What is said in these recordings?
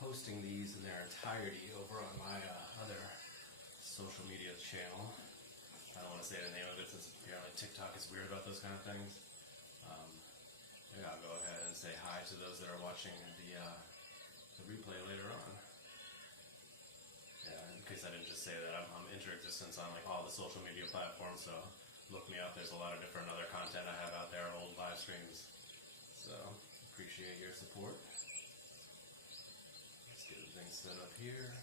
posting these in their entirety over on my other social media channel. I don't want to say the name of it since apparently TikTok is weird about those kind of things. Yeah, I'll go ahead and say hi to those that are watching the replay later on. Yeah, in case I didn't just say that, I'm inter-existence on like all the social media platforms, so look me up. There's a lot of different other content I have out there, old live streams. So, appreciate your support. Let's get things set up here.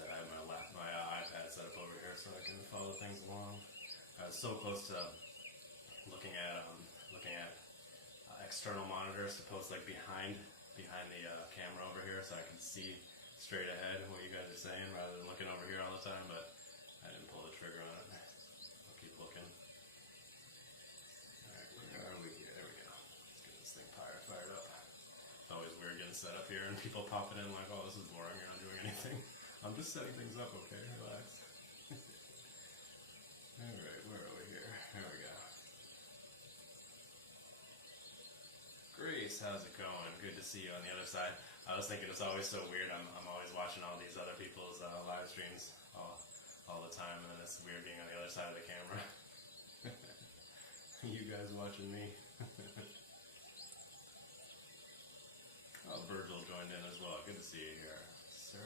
I have my iPad set up over here so I can follow things along. I was so close to looking at external monitors to post like behind the camera over here so I can see straight ahead what you guys are saying rather than looking over here all the time, but I didn't pull the trigger on it. I'll keep looking. Alright, where are we here? There we go. Let's get this thing fired up. It's always weird getting set up here and people popping in like, oh, this is boring, you're not doing anything. I'm just setting things up, okay? Relax. Alright, where are we here? There we go. Grace, how's it going? Good to see you on the other side. I was thinking it's always so weird. I'm always watching all these other people's live streams all the time, and then it's weird being on the other side of the camera. You guys watching me? Oh, Virgil joined in as well. Good to see you here, sir.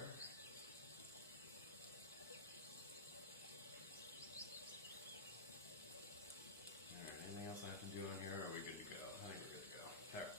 Alright, anything else I have to do on here, or are we good to go? I think we're good to go. Alright.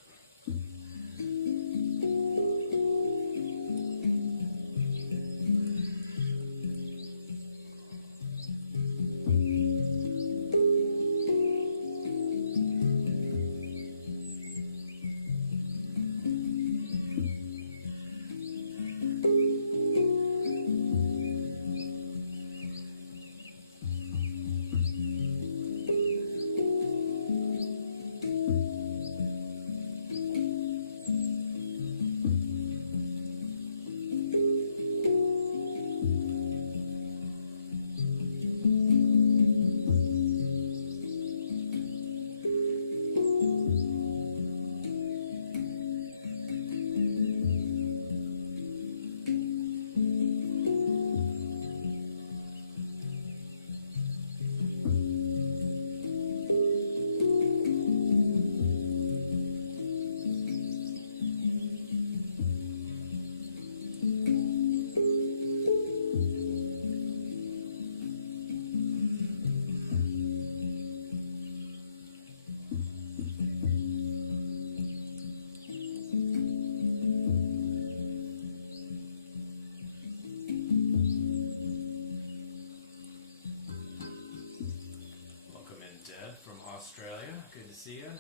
Australia, good to see you.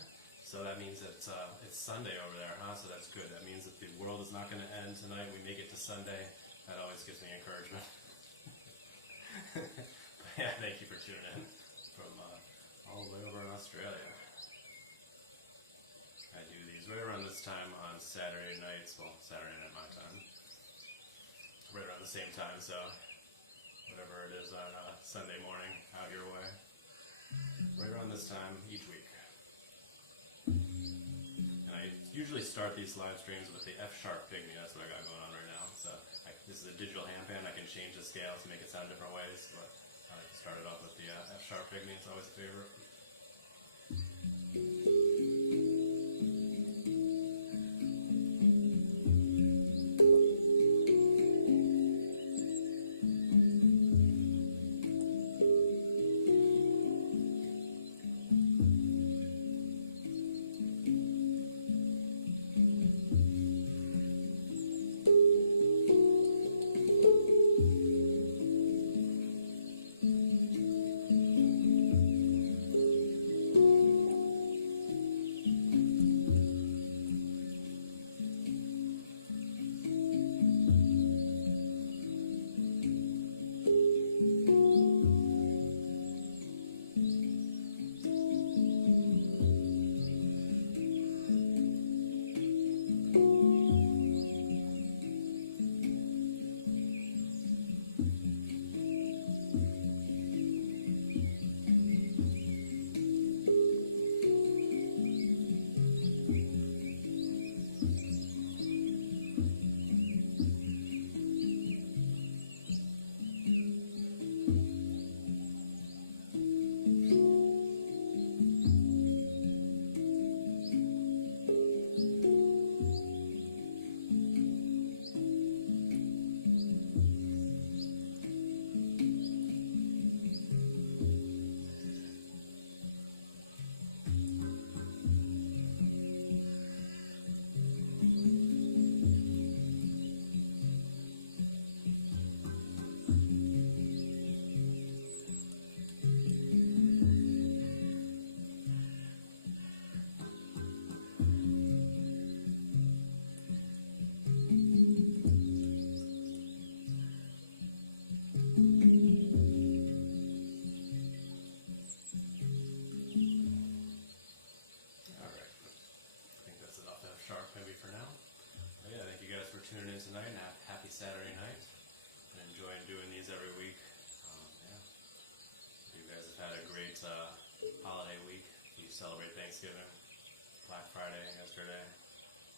So that means that it's Sunday over there, huh? So that's good. That means that the world is not going to end tonight. We make it to Sunday. That always gives me encouragement. But yeah, thank you for tuning in from all the way over in Australia. I do these right around this time on Saturday nights. Well, Saturday night my time. Right around the same time, so whatever it is on Sunday morning out your way. Right around this time each week. And I usually start these live streams with the F-sharp pygmy. That's what I got going on right now. So this is a digital handpan. I can change the scale to make it sound different ways. But I like to start it off with the F-sharp pygmy. It's always a favorite. tuning in tonight, and happy Saturday night. I'm enjoying doing these every week. Yeah. You guys have had a great holiday week. You celebrate Thanksgiving, Black Friday yesterday,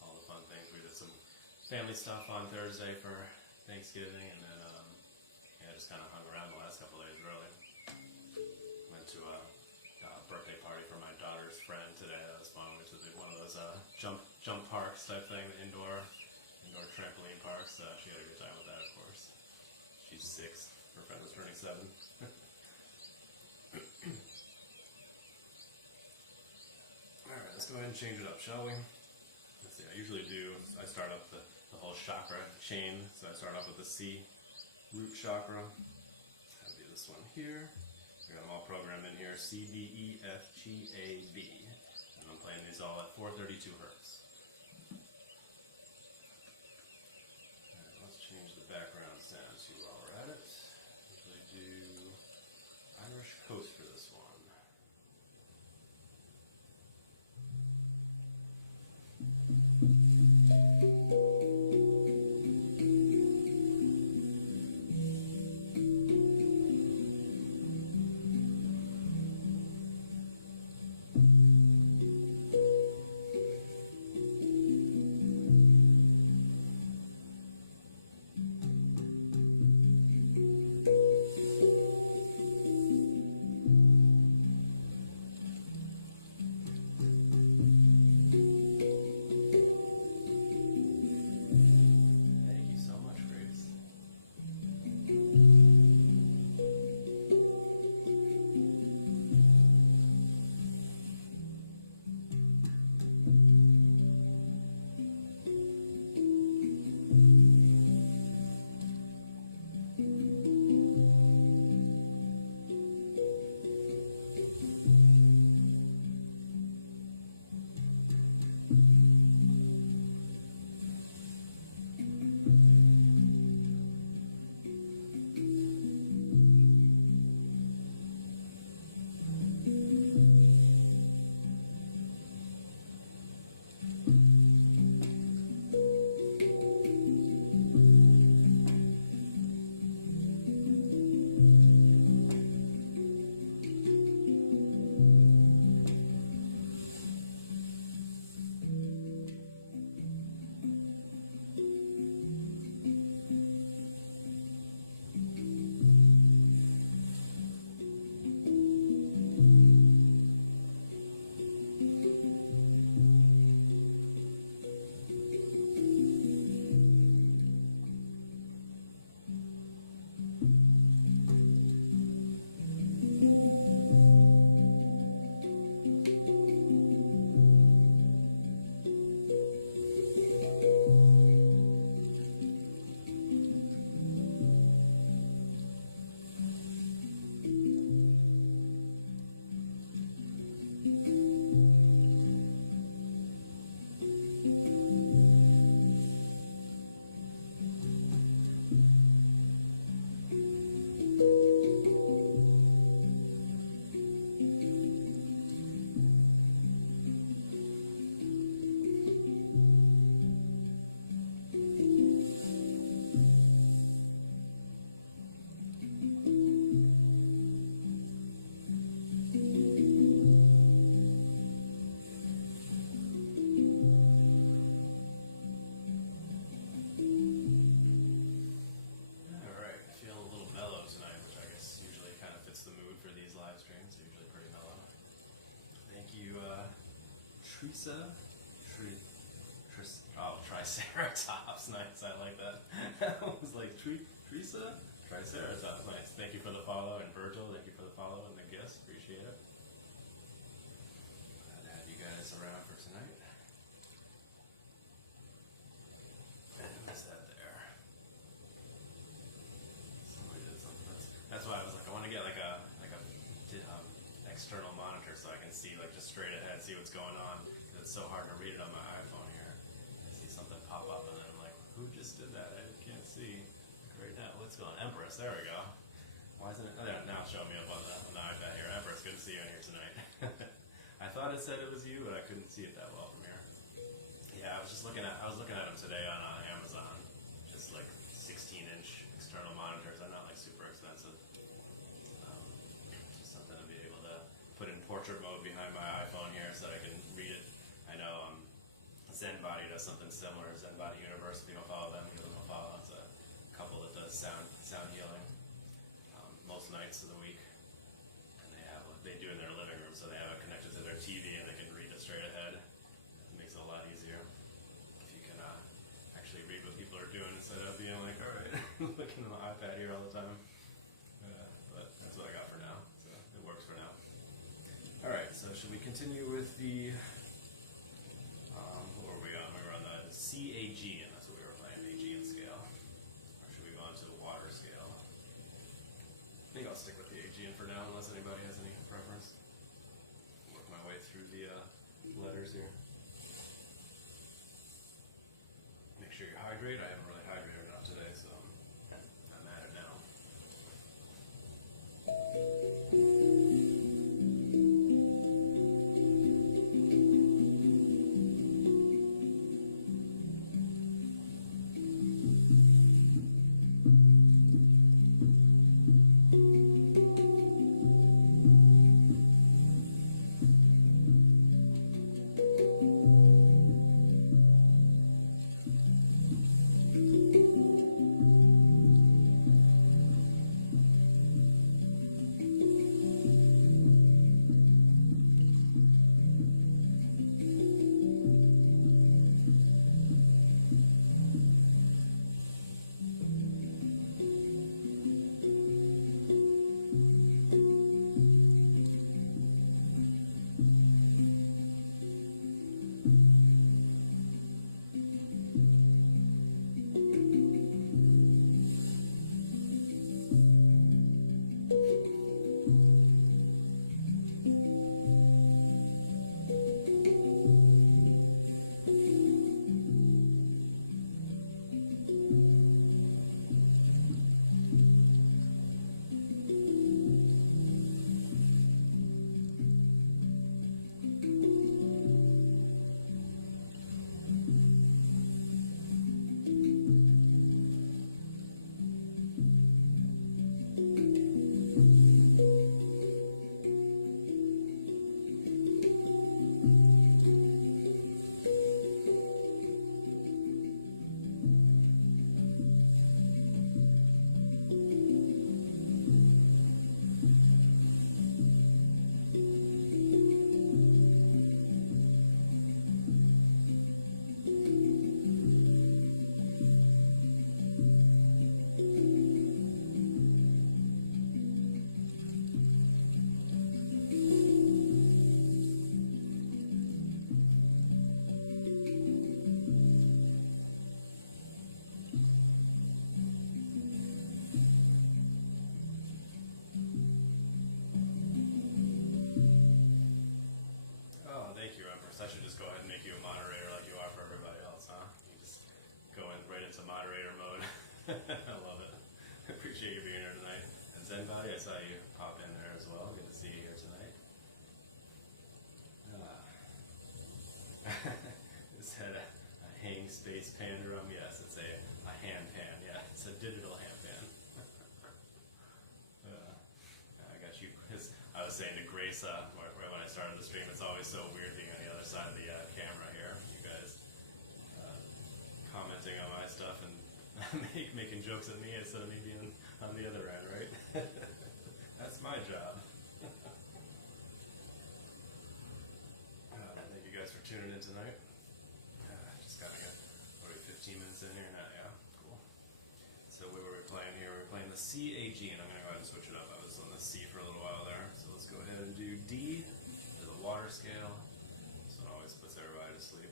all the fun things. We did some family stuff on Thursday for Thanksgiving, and then yeah, just kind of hung around the last couple of days, really. Went to a birthday party for my daughter's friend today. That was fun. Which is one of those jump parks type thing, the indoor trampoline parks. She had a good time with that, of course. She's 6. Her friend was turning 7. Alright, let's go ahead and change it up, shall we? Let's see, I start up the whole chakra chain. So I start off with the C root chakra. I'll do this one here. I got them all programmed in here. C, D, E, F, G, A, B. And I'm playing these all at 432 hertz. Alright, let's change the background sound to while we're at it. Usually do Irish Coast for this one. Triceratops, nice, I like that. I was like, Teresa? Triceratops, nice. Thank you for the follow, and Virgil, thank you for the follow and the gifts, appreciate it. Glad to have you guys around for tonight. And who's that there? Somebody did something. That's why I was like, I want to get like a external monitor so I can see like just straight ahead, see what's going on. It's so hard to read it on my iPhone here. I see something pop up and then I'm like, who just did that? I can't see. Right now, what's going on? Empress, there we go. Why isn't it? Oh, now it's showing me up on the iPad here. Empress, good to see you in here tonight. I thought it said it was you, but I couldn't see it that well from here. Yeah, I was looking at them today on Amazon. It's like 16-inch external monitors. They're not like super expensive. Just something to be able to put in portrait mode behind my iPhone here so that I can read it. I know Zenbody does something similar. Zenbody Universe, if you don't follow them, give them a follow. It's a couple that does sound healing most nights of the week. And they do in their living room, so they have it connected to their TV and they can read it straight ahead. It makes it a lot easier if you can actually read what people are doing instead of being like, all right, looking at the iPad here all the time. But that's what I got for now, so it works for now. All right, so should we continue with the, what were we on? We were on the CAG, and that's what we were playing, the Aegean scale. Or should we go on to the water scale? I think I'll stick with the Aegean for now, unless anybody has any preference. Work my way through the letters here. Make sure you hydrate. I haven't really hydrated enough today, so I'm at it now. I should just go ahead and make you a moderator like you are for everybody else, huh? You just go right into moderator mode. I love it. I appreciate you being here tonight. And Zenbody, I saw you pop in there as well. Good to see you here tonight. Is that a hang space pan drum? Yes, it's a handpan. Yeah, it's a digital handpan. I got you. I was saying to Grace right when I started the stream, it's always so weird being on the other side of the camera here. You guys commenting on my stuff and making jokes at me instead of me being on the other end, right? That's my job. Thank you guys for tuning in tonight. Just got 15 minutes in here now. Yeah, cool. So what were we playing here? We were playing the CAG, and I'm going to go ahead and switch it up. I was on the C for a little while there. So let's go ahead and do D, the water scale. This one always puts everybody to sleep.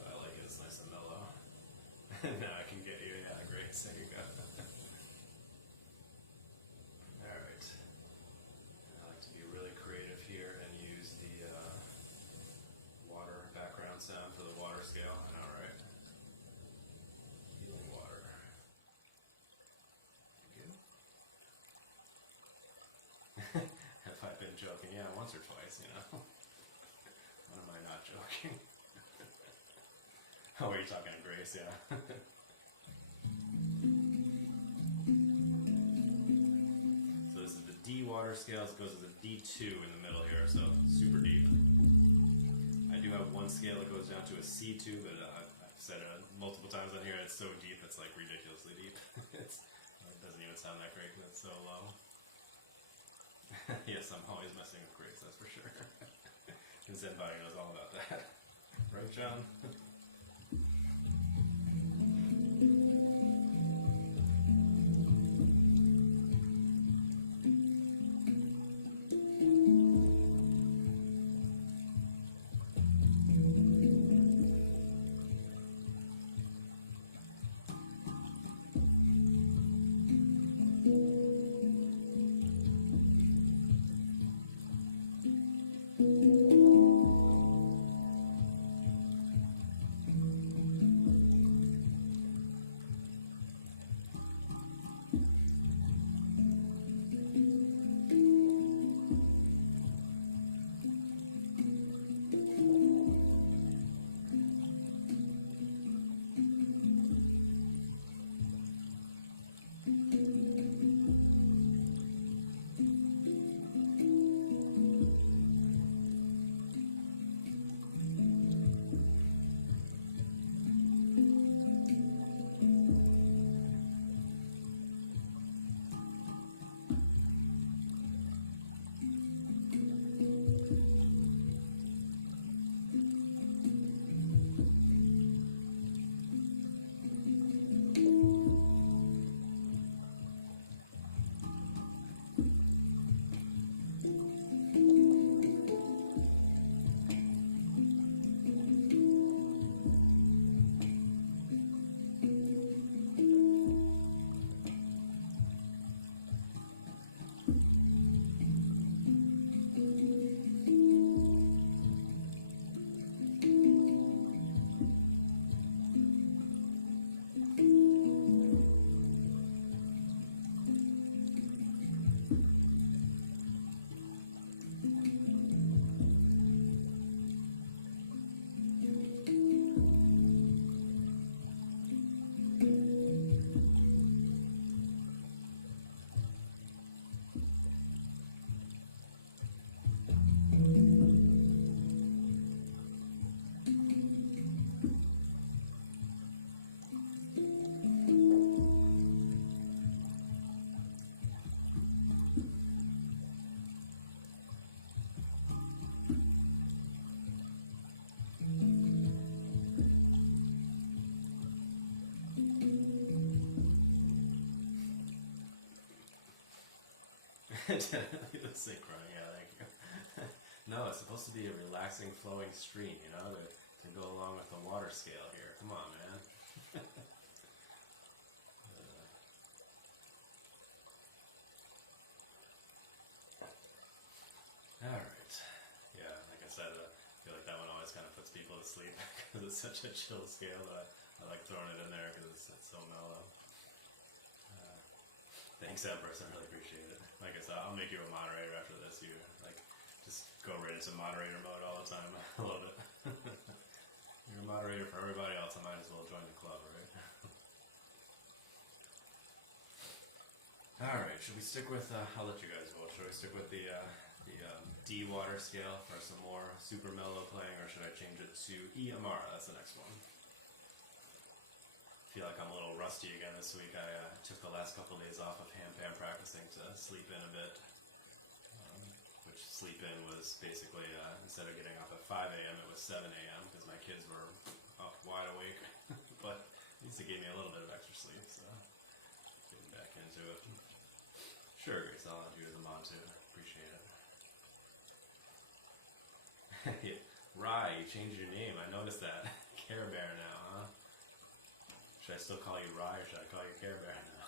But I like it, it's nice and mellow. Now I can get you, yeah, great, there you go. Alright. I like to be really creative here and use the water background sound for the water scale. I know, right? Healing water. Good. Have I been joking? Yeah, once or twice, you know. When am I not joking? Oh, are you talking to Grace? Yeah. water scales, it goes to the D2 in the middle here, so super deep. I do have one scale that goes down to a C2, but I've said it multiple times on here, it's so deep, it's like ridiculously deep. It doesn't even sound that great because it's so low. Yes, I'm always messing with grades, that's for sure. And Zen Body knows all about that. Right, John? Definitely the synchron, yeah, thank you. No, it's supposed to be a relaxing, flowing stream, you know, to go along with the water scale here. Come on, man. Alright. Yeah, like I said, I feel like that one always kind of puts people to sleep because it's such a chill scale that I like throwing it in there because it's so mellow. Thanks, Empress. I really appreciate it. Like I said, I'll make you a moderator after this. You like just go right into moderator mode all the time. I love it. You're a moderator for everybody else. I might as well join the club, right? All right. Should we stick with? I'll let you guys vote. Should we stick with the D water scale for some more super mellow playing, or should I change it to E Amara? That's the next one. I feel like I'm a little rusty again this week. I took the last couple of days off of handpan practicing to sleep in a bit, which sleep in was basically, instead of getting up at 5 a.m., it was 7 a.m. because my kids were up wide awake, but at least it gave me a little bit of extra sleep, so getting back into it. Sure, Grace, I'll add you as a mod too. Appreciate it. Yeah. Rye, you changed your name. I noticed that. Care Bear now, huh? Should I still call you Rye or should I call you Care Bear now?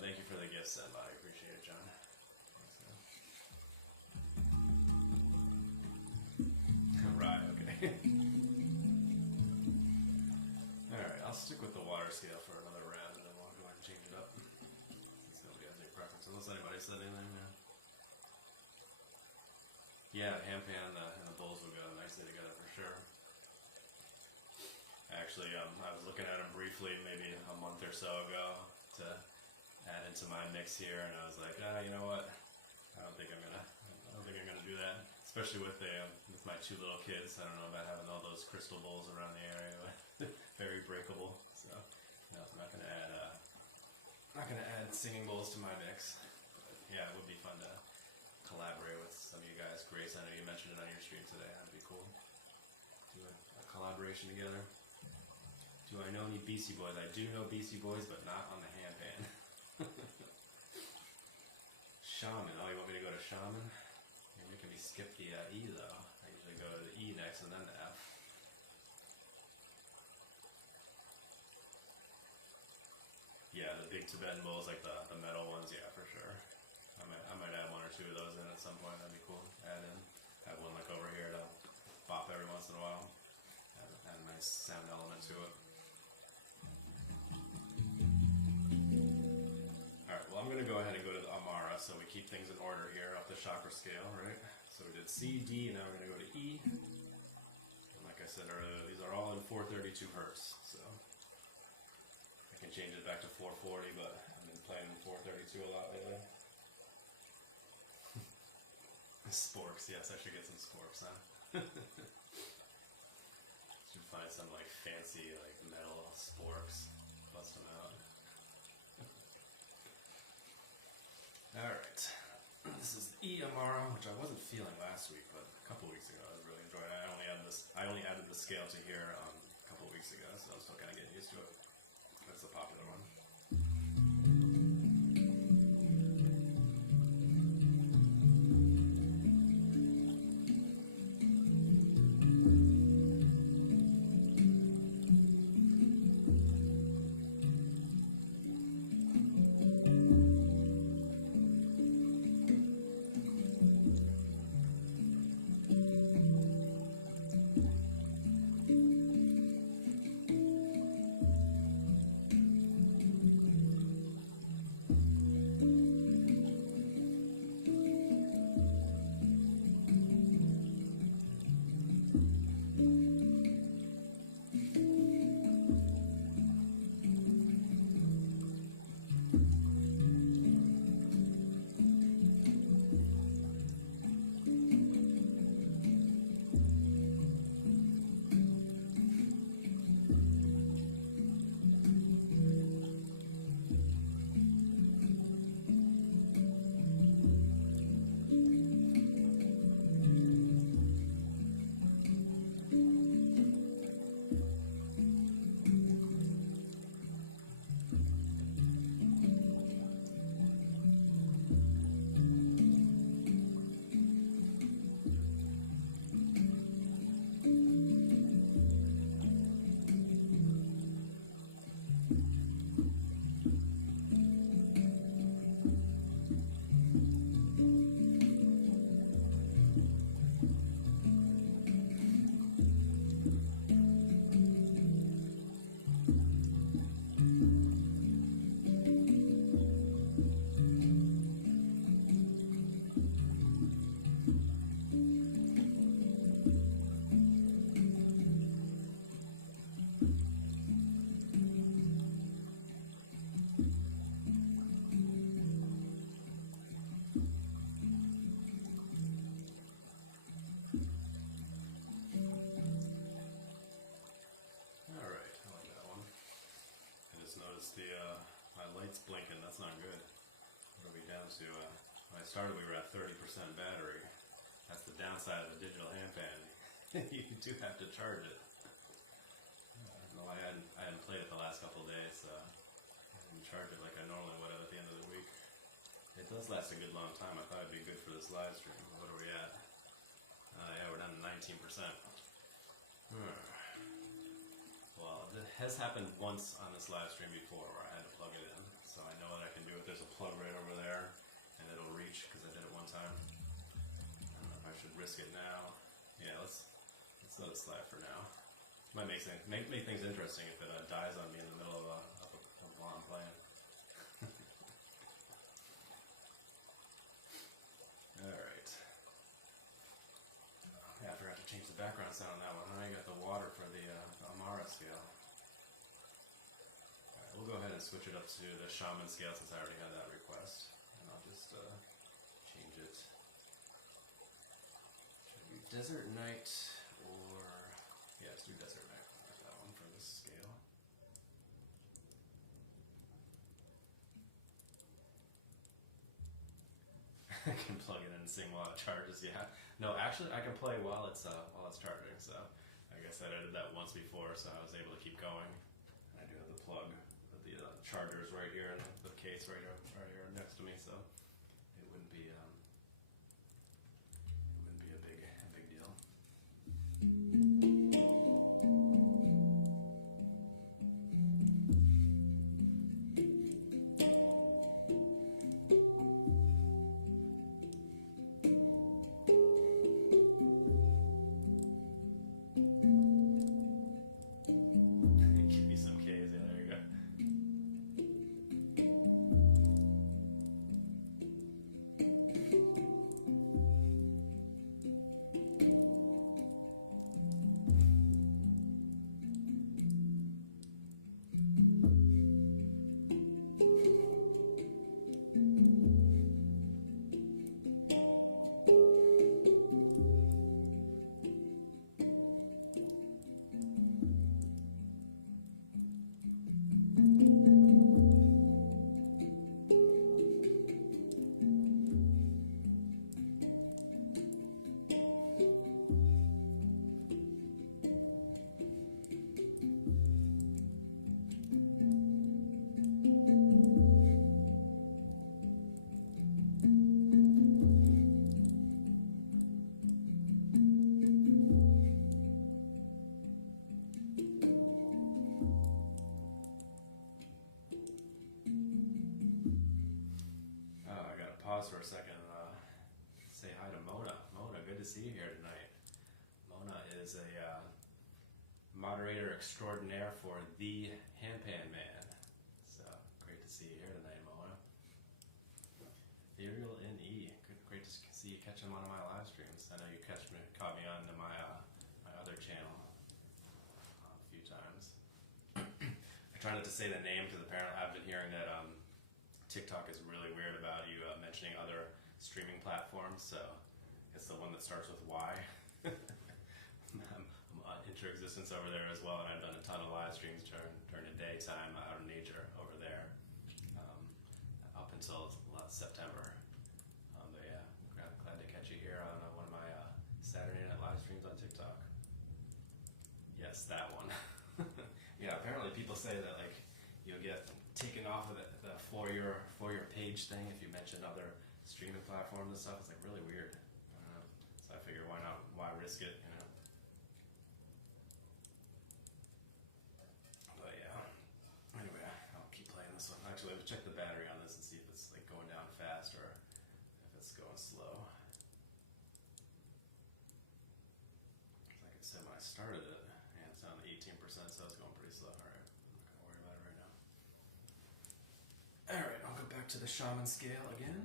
Thank you for the gift, Seb. I appreciate it, John. Rye, okay. Alright, I'll stick with the water scale for another round and then we'll go ahead and change it up. Since nobody has any preference, unless anybody said anything, yeah. Yeah, Handpan and the bowls will go nicely together for sure. Actually, I was looking at them briefly maybe a month or so ago to add into my mix here, and I was like, you know what? I don't think I'm gonna do that. Especially with my two little kids. I don't know about having all those crystal bowls around the area. Very breakable. So no, I'm not gonna add singing bowls to my mix. But yeah, it would be fun to collaborate with some of you guys. Grace, I know you mentioned it on your stream today. That'd be cool. Do a collaboration together. Do I know any BC Boys? I do know BC Boys, but not on the handpan. Shaman. Oh, you want me to go to Shaman? You're making me skip the E though. I usually go to the E next and then the F. Yeah, the big Tibetan bowls, like the metal ones, yeah, for sure. I might add one or two of those in at some point. That'd be cool. Add in. Have one like over here to bop every once in a while. Add a nice sound element to it. Alright, well I'm going to go ahead and go to the Amara, so we keep things in order here up the chakra scale, right? So we did C, D, now we're going to go to E. And like I said earlier, these are all in 432 hertz, so I can change it back to 440, but I've been playing in 432 a lot lately. Sporks, yes, I should get some sporks, huh? Should find some like fancy like metal sporks, bust them out. Alright, this is the E Amara, which I wasn't feeling last week, but a couple weeks ago I was really enjoying it. I only added the scale to here a couple weeks ago, so I'm still kind of getting used to it. That's a popular one. Light's blinking, that's not good. What are we down to? When I started we were at 30% battery. That's the downside of the digital handpan. You do have to charge it. No, I hadn't played it the last couple of days, so I didn't charge it like I normally would at the end of the week. It does last a good long time. I thought it'd be good for this live stream. What are we at? Yeah, we're down to 19%. Well, it has happened once on this live stream before where I had to plug it in, so I know what I can do. If there's a plug right over there, and it'll reach, because I did it one time. I don't know if I should risk it now. Yeah, let's let it slide for now. Might make things interesting if it dies on me in the middle of while I'm playing. Alright. Yeah, I forgot to change the background sound on that one. Huh? You got the water for the Amara scale. Alright, we'll go ahead and switch it up to the shaman scale since I already had that request. And I'll just change it. Should it be Desert Night or... yeah, let's do Desert Night. I'll get that one for this scale. I can plug it in and sing while it charges, yeah. No, actually I can play while it's charging, so I guess I did that once before, so I was able to keep going. And I do have the plug, but the charger's right here, and the case right here next to me, so it wouldn't be a big deal. Give me some K's, yeah, there you go. Pause for a second and say hi to Mona. Mona, good to see you here tonight. Mona is a moderator extraordinaire for the Handpan Man. So great to see you here tonight, Mona. Ethereal NE, great to see you catch him on my live streams. I know you caught me on my my other channel a few times. I try not to say the name because apparently I've been hearing that TikTok is really weird about you mentioning other streaming platforms, so it's the one that starts with Y. I'm inter-existence over there as well, and I've done a ton of live streams during the daytime out in nature over there up until September. But yeah, glad to catch you here on one of my Saturday night live streams on TikTok. Yes, that one. Yeah, apparently people say that like you'll get taken off of the for your page thing if you mention other streaming platforms and stuff. It's like really weird. So I figure why risk it, you know? But yeah. Anyway, I'll keep playing this one. Actually, let's check the battery on this and see if it's like going down fast or if it's going slow. Like I said when I started it, and it's on 18%, so it's going pretty slow. Alright, I'm not gonna worry about it right now. Alright, I'll go back to the shaman scale again.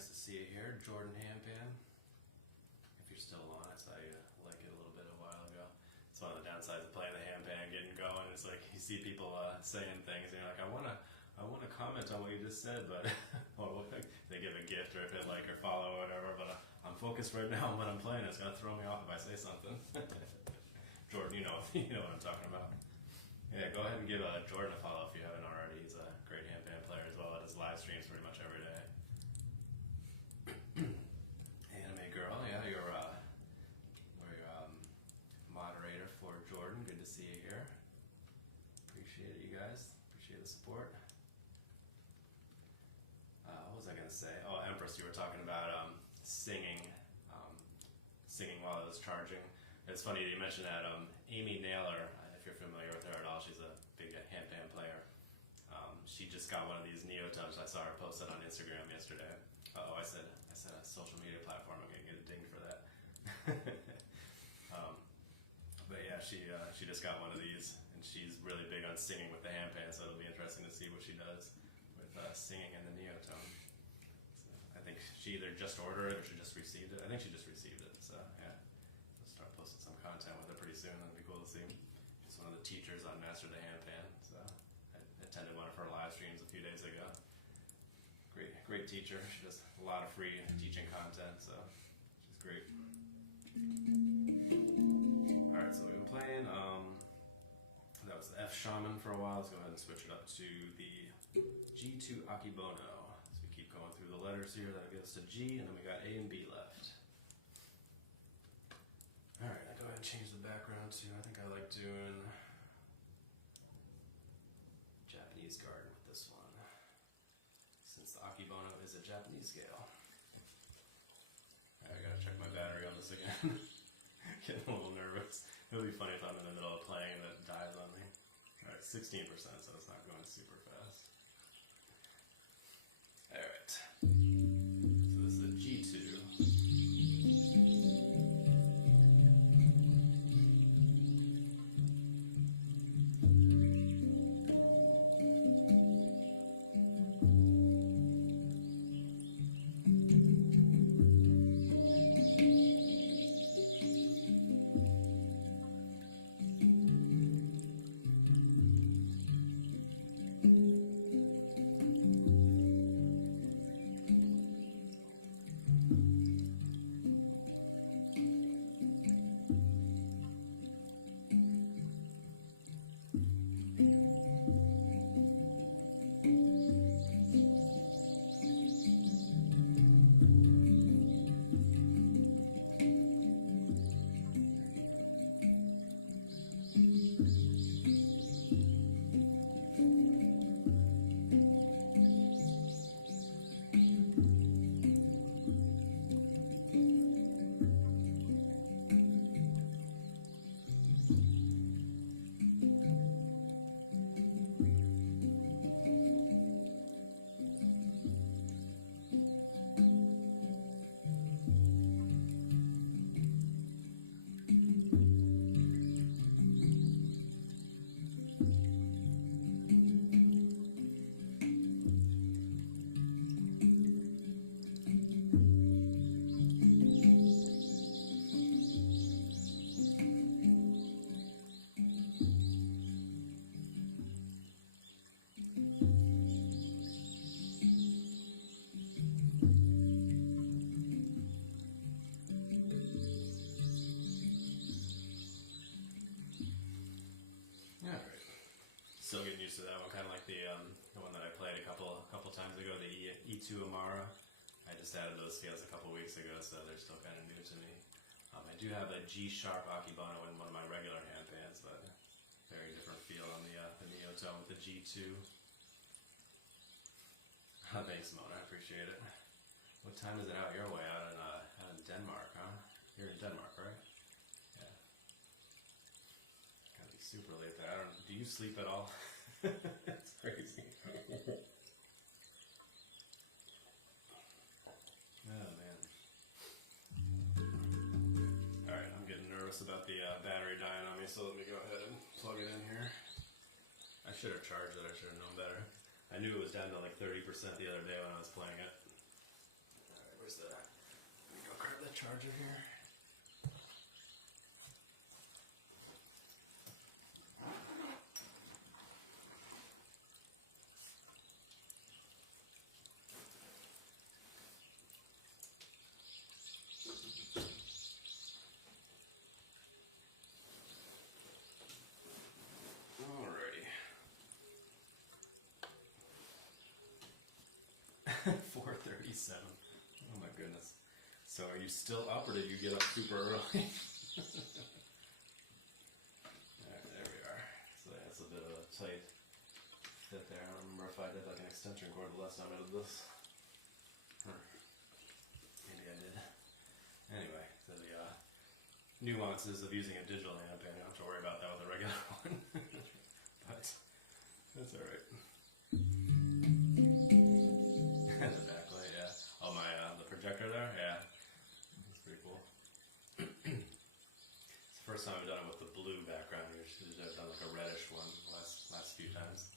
nice to see you here, Jordan Handpan. If you're still on, I saw you like it a little bit a while ago. It's one of the downsides of playing the handpan, getting going. It's like you see people saying things, and you're like, I want to comment on what you just said, but or they give a gift or hit like or follow or whatever. But I'm focused right now on what I'm playing. It's gonna throw me off if I say something. Jordan, you know what I'm talking about. Yeah, go ahead and give Jordan a follow if you haven't already. He's a great handpan player as well. At his live streams pretty much every day. Anime girl, yeah, you're moderator for Jordan. Good to see you here. Appreciate it, you guys. Appreciate the support. What was I gonna say? Oh, Empress, you were talking about singing while I was charging. It's funny that you mentioned that. Amy Naylor, if you're familiar with her at all, she's a big handpan player. She just got one of these Neotones. I saw her post it on Instagram yesterday. Oh, I said a social media platform. I'm gonna get a ding for that. But yeah, she just got one of these, and she's really big on singing with the handpan. So it'll be interesting to see what she does with singing in the Neotone. So I think she either just ordered it or she just received it. I think she just received it. So yeah, we'll start posting some content with her pretty soon. That'll be cool to see. She's one of the teachers on Master the Handpan. So I attended one of her live streams a few days ago. Great teacher. She does a lot of free teaching content, so she's great. Alright, so we've been playing, that was the F Shaman for a while. Let's go ahead and switch it up to the G2 Akibono. So we keep going through the letters here. That'll get us to G, and then we got A and B left. Alright, I'll go ahead and change the background to, I think I like doing Japanese garden with this one, since the Akibono is a Japanese scale. I gotta check my battery on this again. Getting a little nervous. It'll be funny if I'm in the middle of playing and it dies on me. Alright, 16%, so it's not going super fast. Alright. So this is a G2. Still getting used to that one, kind of like the one that I played a couple times ago, the E2 Amara. I just added those scales a couple weeks ago, so they're still kind of new to me. I do have a G-sharp Akibono in one of my regular handpans, but very different feel on the Neotone with the G2. Thanks, Mona, I appreciate it. What time is it out your way? Out in Denmark, huh? You're in Denmark, right? Yeah. Gotta be super late there. Do you sleep at all? It's crazy. Oh man. Alright, I'm getting nervous about the battery dying on me, so let me go ahead and plug it in here. I should have charged it, I should have known better. I knew it was down to like 30% the other day when I was playing it. goodness. So are you still up, or did you get up super early? Alright, there we are. So that's a bit of a tight fit there. I don't remember if I did like an extension cord the last time I did this. Maybe I did. Anyway, so the nuances of using a digital handpan, you don't have to worry about that with a regular one. But that's alright. The backlight, yeah. Oh, the projector there? Yeah. That's pretty cool. It's the first time I've done it with the blue background. Usually I've done like a reddish one the last few times.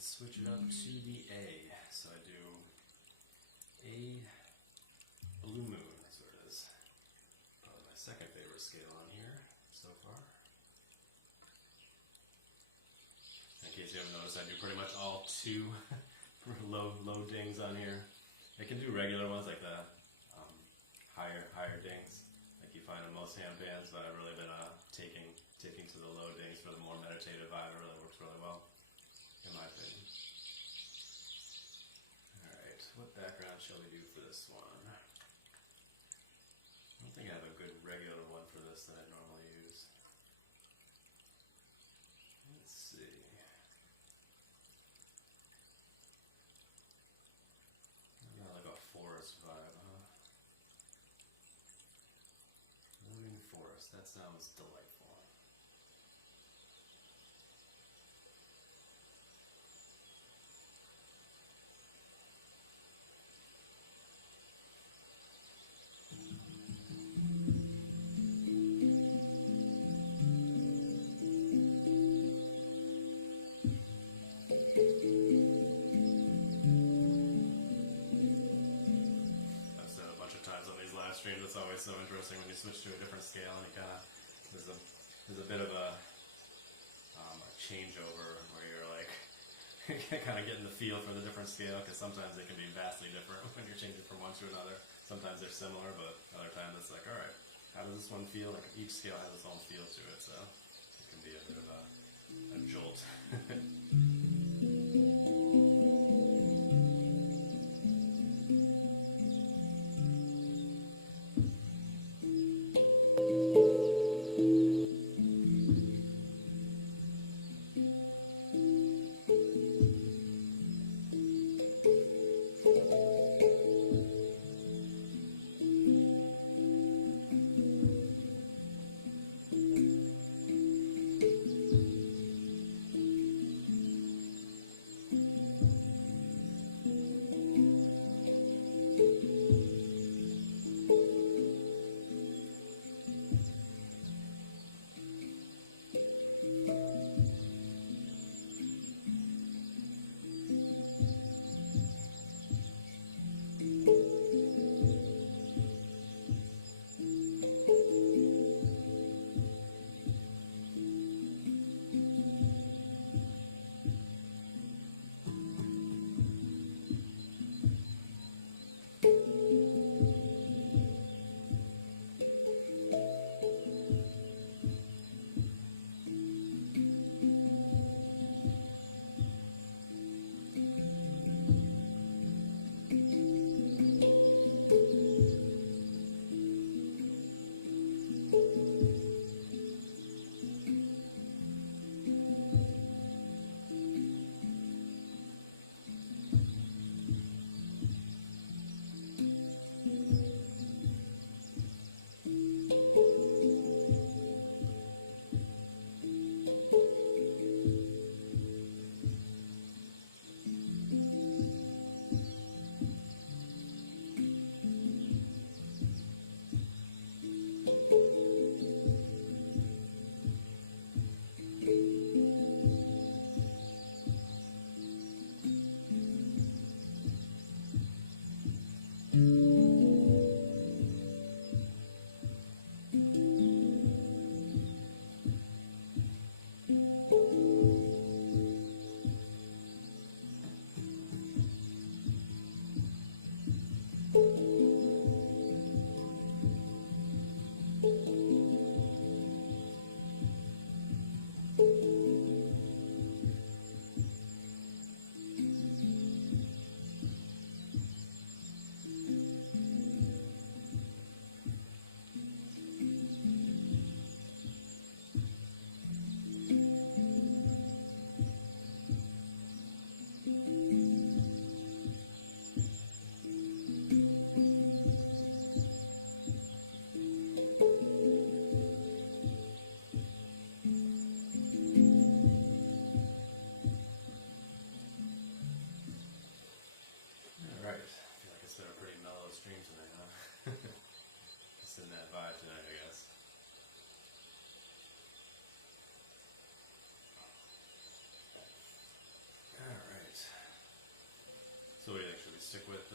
Switch it up to the A. So I do A Blue Moon, that's what it is. Probably my second favorite scale on here so far. In case you haven't noticed, I do pretty much all two low dings on here. I can do regular ones like the higher dings, like you find in most handpans, but I've really been taking to the low dings for the more meditative vibe. It really works really well, in my opinion. Alright, what background shall we do for this one? I don't think I have a good regular one for this that I normally use. Let's see. Maybe like a forest vibe, huh? Moving forest, that sounds delightful. Streams, it's always so interesting when you switch to a different scale and you kind of there's a bit of a changeover where you're like kind of getting the feel for the different scale, because sometimes they can be vastly different when you're changing from one to another. Sometimes they're similar, but other times it's like, all right, how does this one feel? Like each scale has its own feel to it, so it can be a bit of a jolt.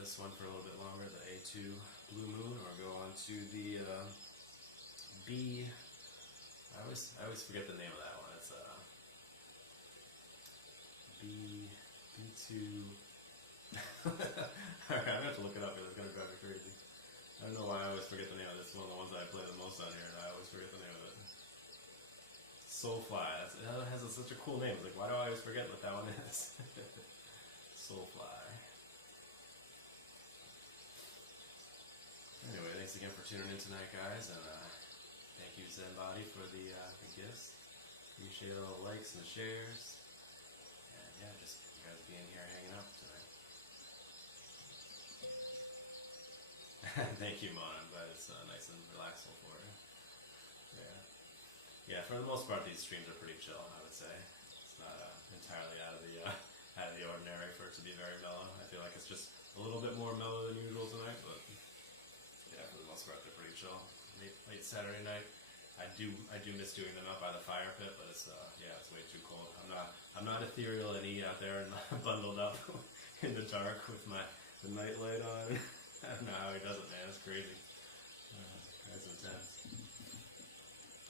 this one for a little bit longer, the A2 Blue Moon, or go on to the B. I always forget the name of that one. It's B2. Alright, I'm gonna have to look it up because it's gonna drive me crazy. I don't know why I always forget the name of this. One of the ones that I play the most on here, and I always forget the name of it. Soulfly. It has such a cool name. It's like, why do I always forget what that one is? Soulfly. Anyway, thanks again for tuning in tonight, guys, and thank you, Zen Body, for the gifts. Appreciate all the likes and the shares, and yeah, just you guys being here hanging out tonight. Thank you, Mon. I'm glad it's nice and relaxing for you. Yeah, for the most part, these streams are pretty chill. I would say it's not entirely out of the ordinary for it to be very mellow. I feel like it's just a little bit more mellow than usual tonight, but yeah, for the most part, they're pretty chill. Late Saturday night. I do miss doing them out by the fire pit, but it's it's way too cold. I'm not ethereal and out there and bundled up in the dark with the night light on. I don't know how he does it, man. It's crazy. That's intense.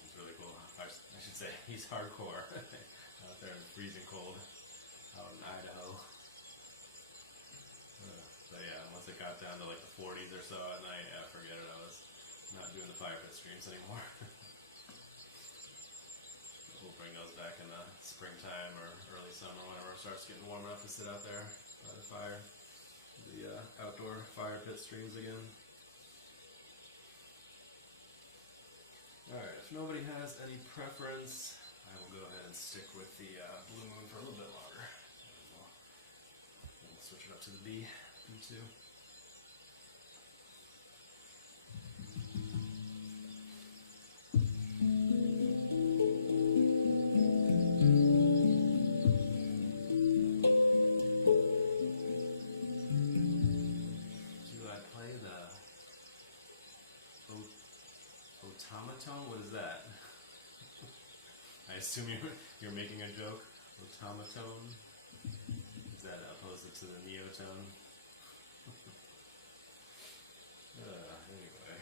It's really cool. I should say he's hardcore out there in the freezing cold out in Idaho. But yeah, once it got down to like the 40s or so at night, yeah, forget it. I was not doing the fire pit streams anymore. We'll bring those back in the springtime or early summer whenever it starts getting warm enough to sit out there by the fire. The outdoor fire pit streams again. Alright, if nobody has any preference, I will go ahead and stick with the Blue Moon for a little bit longer. We'll switch it up to the B2. Automaton? What is that? I assume you're making a joke. Automaton? Is that opposed to the Neotone? Anyway.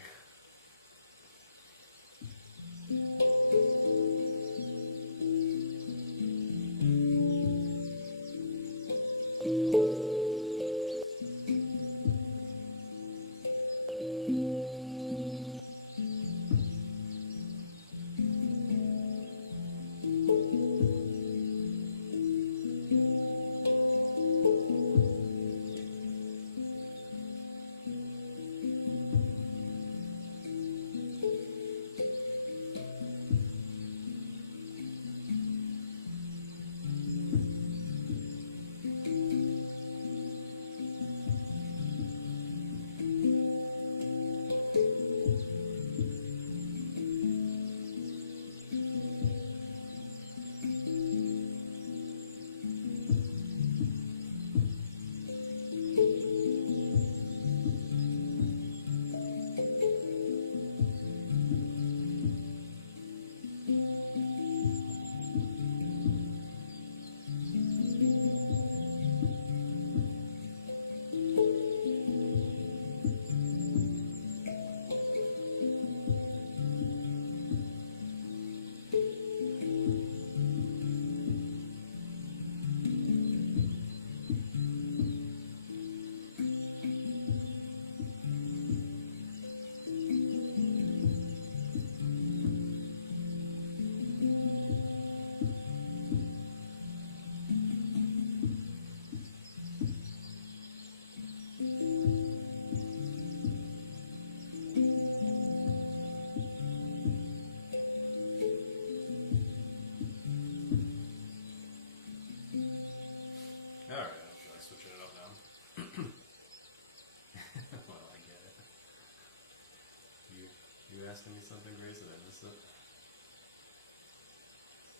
Asking me something, Grace, and I missed it?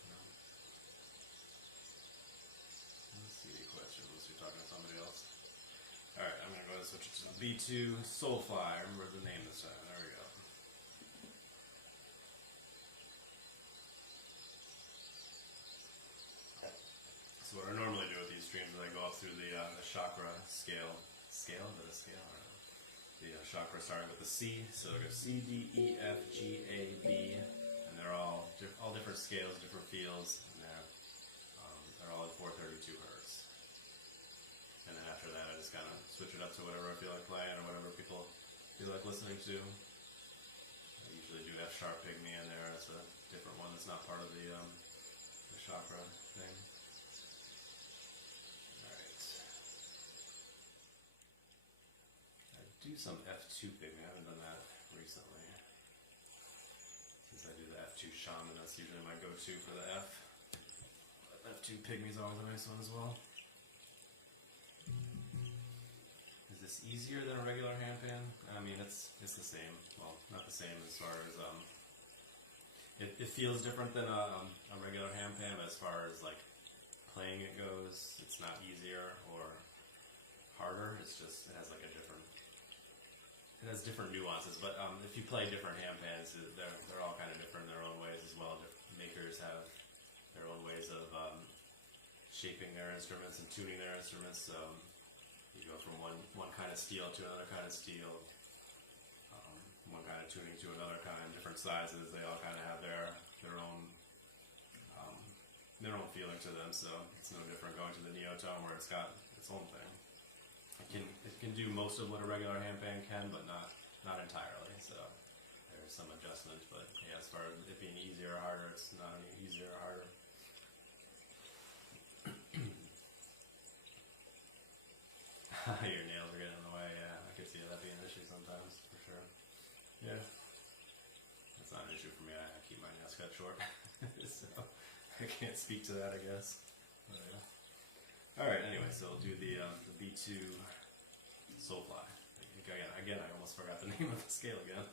No. Let's see the question unless you're talking to somebody else. Alright, I'm going to go ahead and switch it to B2 Soulfly. I remember the name this time. There we go. So what I normally do with these streams is I go up through the chakra scale. scale, but a scale, I don't know. The chakra starting with the C, so it goes C, D, E, F, G, A, B, and they're all different scales, different feels, and they're all at 432 hertz. And then after that, I just kind of switch it up to whatever I feel like playing or whatever people feel like listening to. I usually do F sharp pygmy in there. That's a different one that's not part of the chakra thing. Alright. I do some F2 pygmy. I haven't done that recently. Since I do the F2 shaman, that's usually my go-to for the F. But F2 pygmy is always a nice one as well. Is this easier than a regular handpan? I mean, it's the same. Well, not the same as far as it feels different than a regular handpan, but as far as like playing it goes, it's not easier or harder. It's just it has like it has different nuances. But if you play different handpans, they're all kind of different in their own ways as well. Makers have their own ways of shaping their instruments and tuning their instruments. You go from one kind of steel to another kind of steel, one kind of tuning to another kind, different sizes. They all kind of have their own feeling to them. So it's no different going to the Neotone where it's got its own thing. It can do most of what a regular handpan can, but not entirely. So there's some adjustments. But yeah, as far as it being easier or harder, it's not any easier or harder. Your nails are getting in the way, yeah. I could see that being an issue sometimes, for sure. Yeah. That's not an issue for me. I keep my nails cut short. So I can't speak to that, I guess. But, yeah. Alright, anyway, so we'll do the B2 Soulfly. Again, I almost forgot the name of the scale again.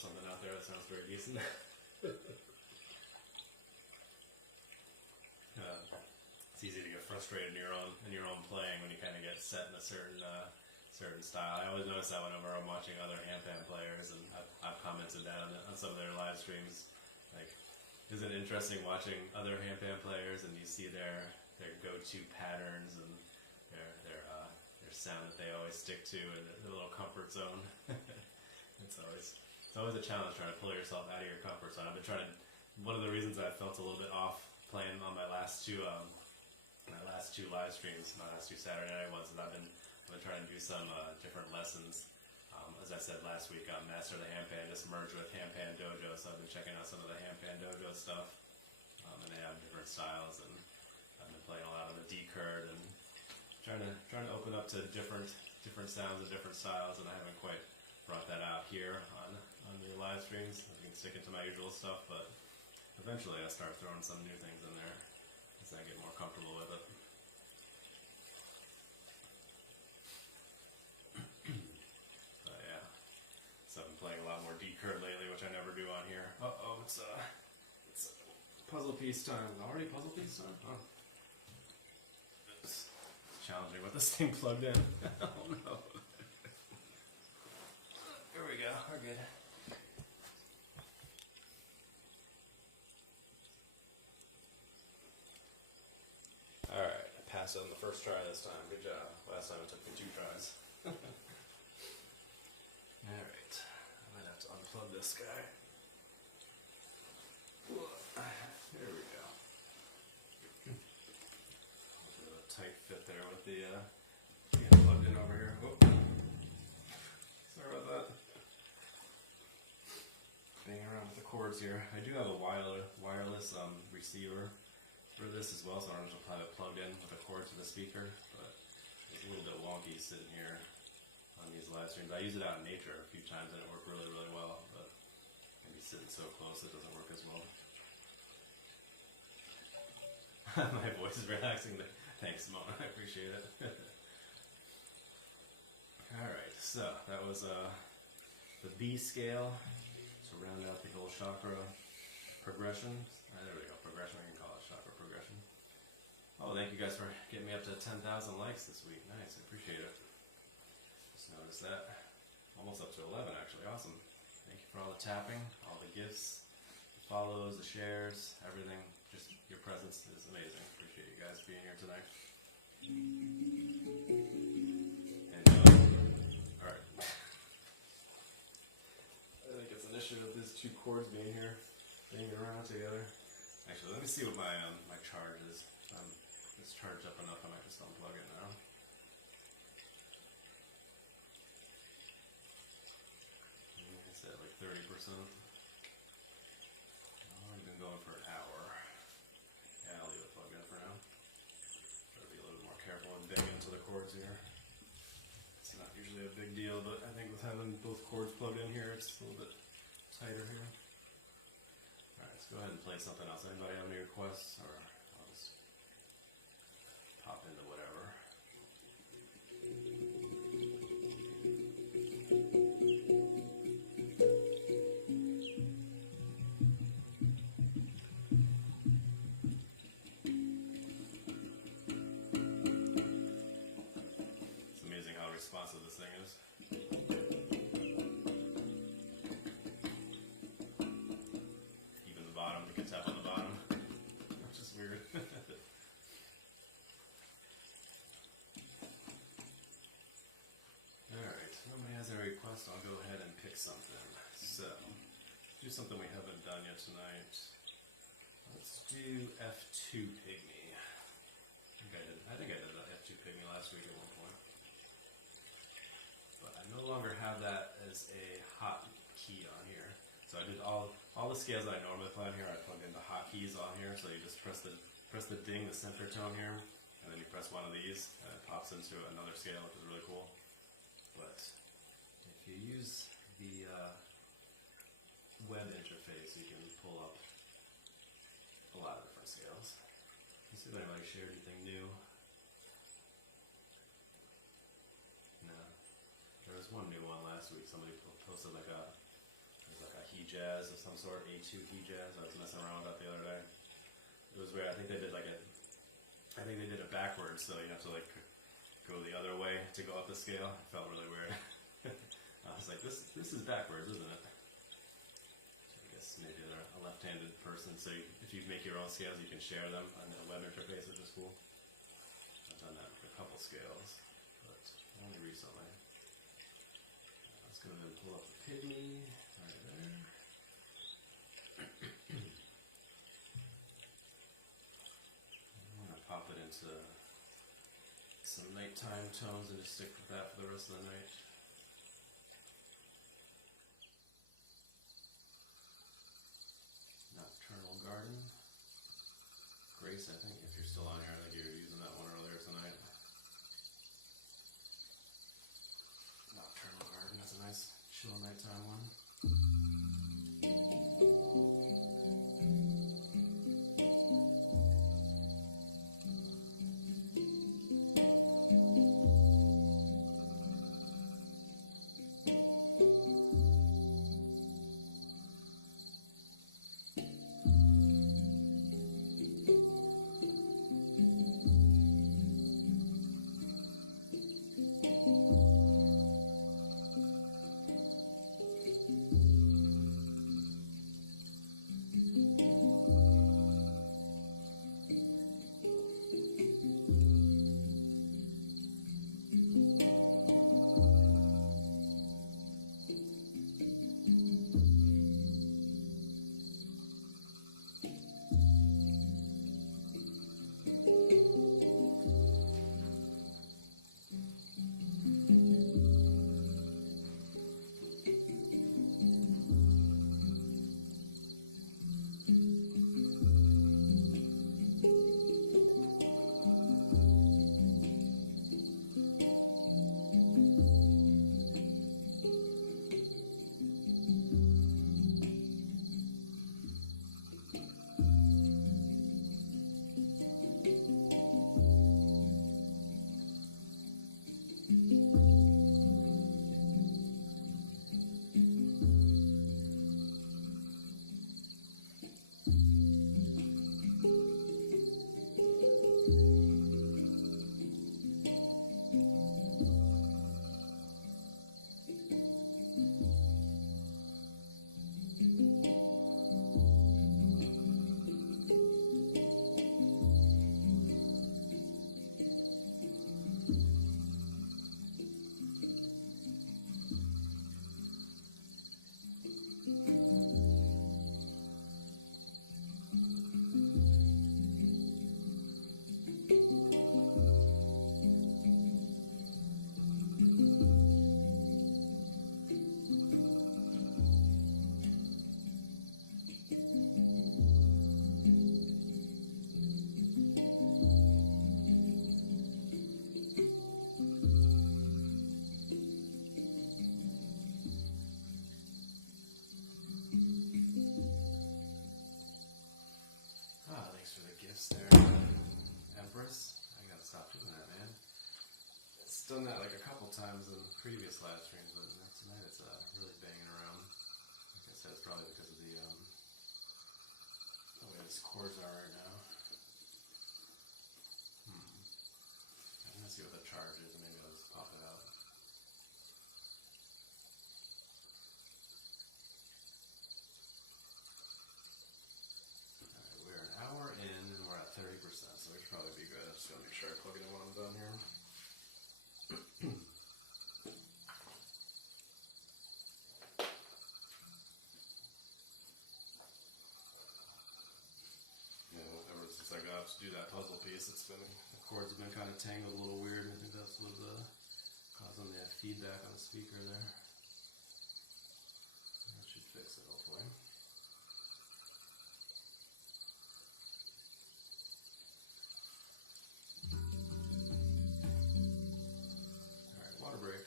Something out there that sounds very decent. It's easy to get frustrated in your own playing when you kind of get set in a certain style. I always notice that whenever I'm watching other handpan players, and I've commented that on some of their live streams. Like isn't it interesting watching other handpan players and you see their go-to patterns and their sound that they always stick to and their little comfort zone. It's always a challenge trying to pull yourself out of your comfort zone. I've been trying to. One of the reasons I felt a little bit off playing on my last two live streams, my last two Saturday night ones, is I've been trying to do some different lessons. As I said last week, Master of the Handpan just merged with Handpan Dojo, so I've been checking out some of the Handpan Dojo stuff, and they have different styles, and I've been playing a lot of the D-Curd and trying to open up to different sounds and different styles, and I haven't quite brought that out here on the live streams. I've been sticking to my usual stuff, but eventually I'll start throwing some new things in there as I get more comfortable with it. But yeah, so I've been playing a lot more D-Curd lately, which I never do on here. It's puzzle piece time. Already puzzle piece time? Oh. It's challenging with this thing plugged in. Oh no. Here we go, we're good. Alright, I passed it on the first try this time. Good job. Last time it took me 2 tries. Alright, I might have to unplug this guy. There we go. A bit of a tight fit there with the being plugged in over here. Whoop. Sorry about that. Banging around with the cords here. I do have a wireless receiver for this as well, so I don't have to have it plugged in with a cord to the speaker, but it's a little bit wonky sitting here on these live streams. I use it out in nature a few times and it worked really, really well, but maybe sitting so close it doesn't work as well. My voice is relaxing. Thanks, Mona. I appreciate it. Alright, so that was the B scale to round out the whole chakra progression. There we go, progression. We can call it chakra progression. Oh, thank you guys for getting me up to 10,000 likes this week. Nice, I appreciate it. Just noticed that. Almost up to 11, actually. Awesome. Thank you for all the tapping, all the gifts, the follows, the shares, everything. Just your presence is amazing. Appreciate you guys being here tonight. And, alright. I think it's an issue of these 2 cords being here, hanging around together. Actually, let me see what my my charge is. It's charged up enough, I might just unplug it now. I said like 30%. I've been going for an hour. Yeah, I'll leave it plugged in for now. Try to be a little bit more careful and dig into the cords here. It's not usually a big deal, but I think with having both cords plugged in here, it's a little bit tighter here. Alright, let's go ahead and play something else. Anybody have any requests? Or I'll just pop into whatever. It's amazing how responsive this thing is. Even the bottom, you can tap on the bottom, which is weird. Alright, nobody has a request, I'll go ahead and pick something. So, do something we haven't done yet tonight. Let's do F2 Pygmy. I think I did the F2 Pygmy last week at one point. But I no longer have that as a hot key on here. So I did all the scales that I normally play on here, I plugged in the hotkeys on here, so you just press the ding, the center tone here, and then you press one of these, and it pops into another scale, which is really cool. But if you use the web interface, you can pull up a lot of different scales. Let's see if anybody shared anything new. No. There was one new one last week. Somebody posted like a he-jazz of some sort, A2 he-jazz. I was messing around with that the other day. It was weird. I think they did it backwards, so you have to like go the other way to go up the scale. It felt really weird. I was like, this is backwards, isn't it? So I guess maybe they're a left-handed person, so if you make your own scales, you can share them on the web interface, which is cool. I've done that with a couple scales, but only recently. Let's go ahead and pull up the pygmy right there. I'm going to pop it into some nighttime tones and just stick with that for the rest of the night. Nocturnal Garden. Grace, I think, if you're still on here, I think you were using that one earlier tonight. Nocturnal Garden, that's a nice chill nighttime one. Done that like a couple times in previous live streams, but tonight it's really banging around. Like I said, it's probably because of the way these chords are right now. I'm gonna see what the charge is, and maybe I'll just pop it out. Alright, we're an hour in, and we're at 30%, so we should probably be good. I'm just gonna make sure I plug it in when I'm done here. I got to do that puzzle piece, the chords have been kind of tangled a little weird, and I think that's what causing the feedback on the speaker there. That should fix it, hopefully. Alright, water break.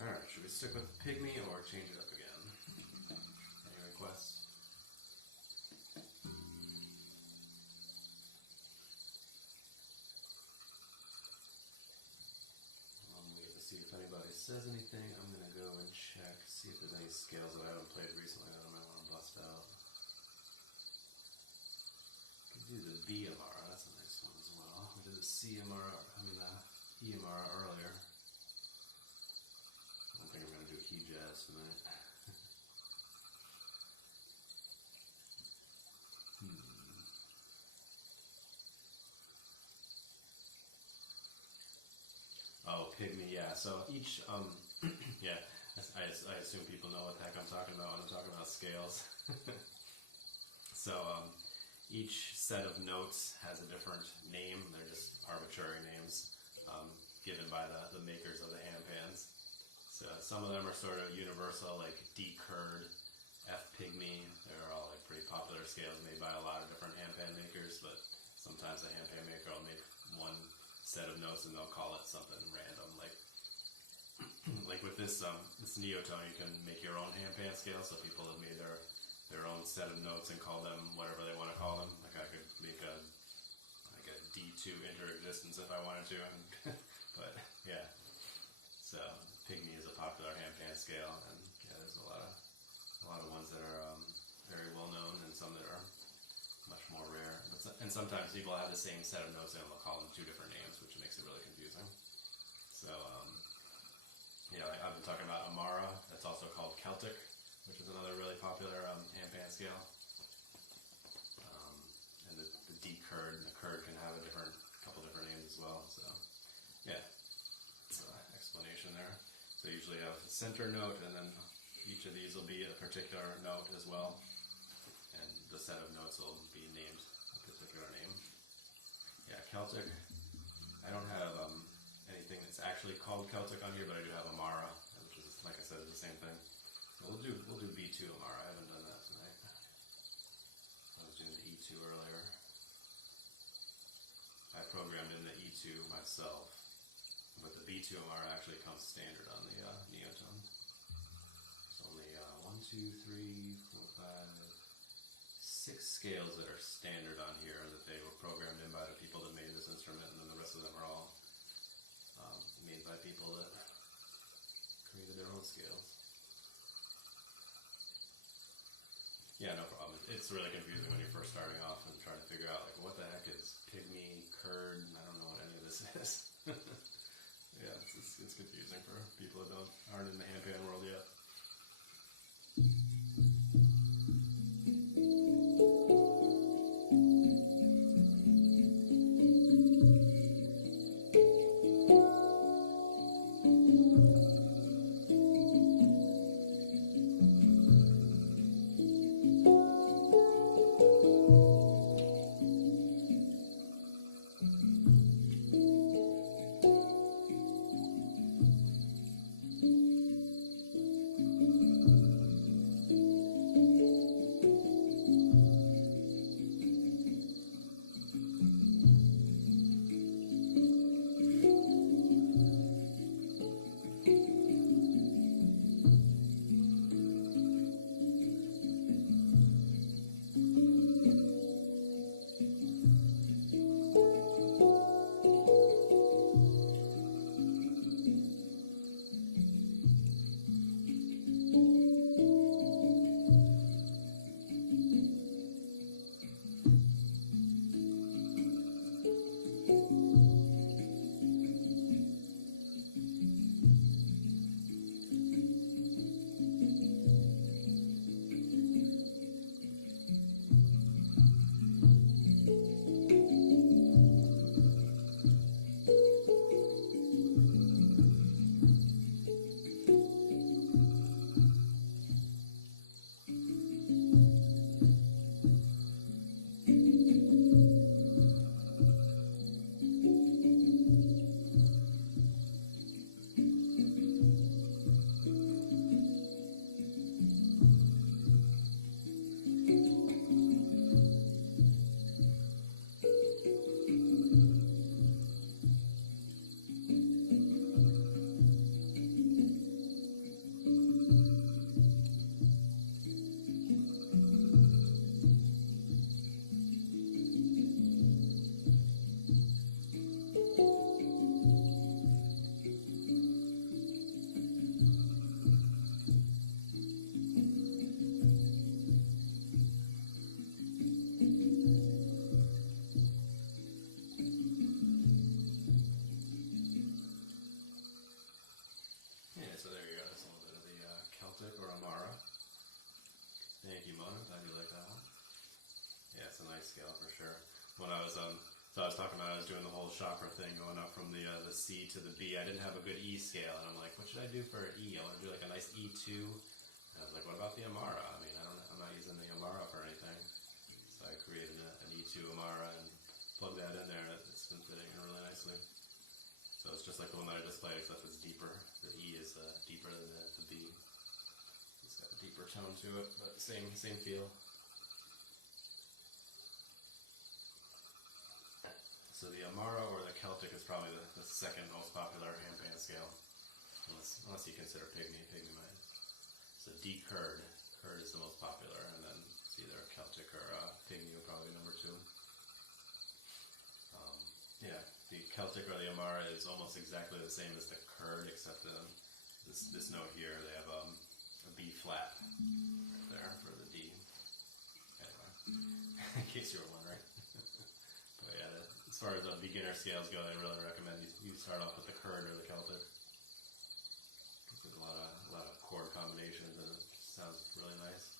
Alright, should we stick with the pygmy or change it up again? Any requests? I'm waiting to see if anybody says anything. I'm going to go and check, see if there's any scales that I haven't played recently that I might want to bust out. Could do the B tomorrow, that's a nice one as well. We CMR, EMR earlier. I don't think I'm going to do key jazz tonight. Oh, pygmy, yeah. So each, yeah, I assume people know what the heck I'm talking about when I'm talking about scales. So each set of notes has a different name. They're just arbitrary names given by the makers of the handpans. So some of them are sort of universal, like D curd, F pygmy. They're all like pretty popular scales made by a lot of different handpan makers, but sometimes a handpan maker will make one set of notes and they'll call it something random, like with this Neotone, you can make your own handpan scale. So people have made their own set of notes and call them whatever they want to call them. Like I could make a D2 interexistence if I wanted to, but yeah. So pygmy is a popular handpan scale, and yeah, there's a lot of ones that are very well known, and some that are much more rare. And sometimes people have the same set of notes and they'll call them two different names, which makes it really confusing. So yeah, I've been talking about Amara. That's also called Celtic, which is another really popular handpan scale. And the D curd and the curd can have a couple different names as well. So yeah, that's an explanation there. So usually you have a center note, and then each of these will be a particular note as well. And the set of notes will be named a particular name. Yeah, Celtic. I don't have anything that's actually called Celtic on here, but I do have Amara, which is, like I said, is the same thing. So we'll do B2 Amara. I haven't done that tonight. I was doing the E2 earlier. I programmed in the E2 myself, but the B2 Amara actually comes standard on the Neotone. There's only 6 scales that are standard on here that they were programmed in by the people that made this instrument, and then the rest of them are all made by people that created their own scales. Yeah, no problem. It's really confusing when you're first starting off and trying to figure out, like, what the heck is pygmy, curd, I don't know what any of this is. Yeah, it's confusing for people that aren't in the handpan world yet. so I was talking about I was doing the whole chakra thing, going up from the C to the B. I didn't have a good E scale, and I'm like, what should I do for an E? I want to do like a nice E2. And I was like, what about the Amara? I mean, I'm not using the Amara for anything. So I created an E2 Amara and plugged that in there. It's been fitting in really nicely. So it's just like the one that I just played, except it's deeper. The E is deeper than the B. It's got a deeper tone to it, but same feel. So the Amara or the Celtic is probably the second most popular handpan scale, unless you consider pygmy. Pygmy might. So D curd is the most popular, and then it's either Celtic or pygmy would probably be number 2. Yeah, the Celtic or the Amara is almost exactly the same as the curd, except this note here they have a B flat right there for the D. Anyway, in case you were wondering. But yeah, as far as beginner scales go, I really recommend you start off with the curd or the Celtic. There's a lot of chord combinations and it sounds really nice.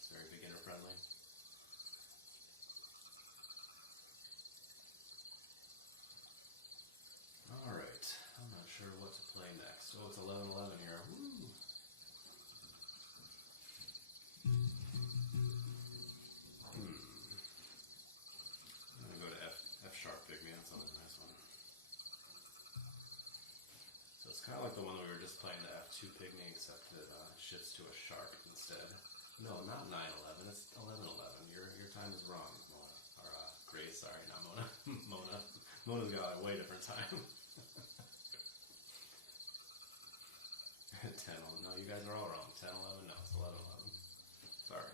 It's very beginner friendly. Alright, I'm not sure what to play next. Oh, it's 11:11 here. Woo! I'm going to go to F sharp pygmy. That's always a nice one. So it's kind of like the one that we were just playing, the F2 pygmy, except it shifts to a sharp instead. No, not 9:11. It's 11:11. Your time is wrong, Mona. Or Grace, sorry, not Mona. Mona. Mona's got a way different time. 10, no, you guys are all wrong. 10:11, no, it's 11:11. Sorry.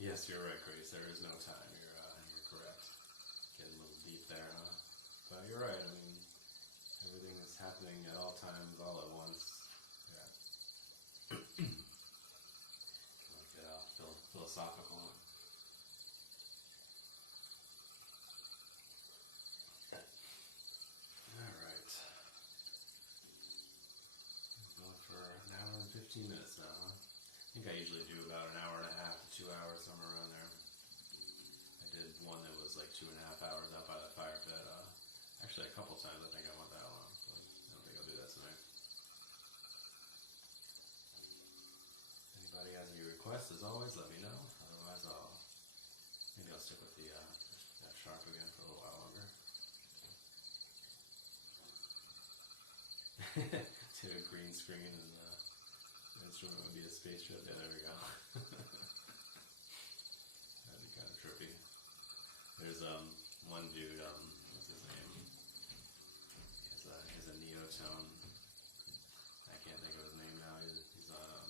Yes, you're right, Grace. There is no time. You're correct. Getting a little deep there, huh? But you're right. I mean, everything is happening at all times, all at once. Yeah. Like philosophical. All right. Going for an hour and 15 minutes now, huh? think I usually do about an hour and a half to 2 hours, somewhere around there. I did one that was like 2.5 hours out by the fire pit. Actually, a couple times I think I went that long, but I don't think I'll do that tonight. Anybody has any requests, as always, let me know. Otherwise, maybe I'll stick with the F sharp again for a little while longer. To a green screen and the instrument would be a spaceship. Yeah, there we go. That'd be kind of trippy. There's one dude, what's his name? He has a Neotone. I can't think of his name now. He's on.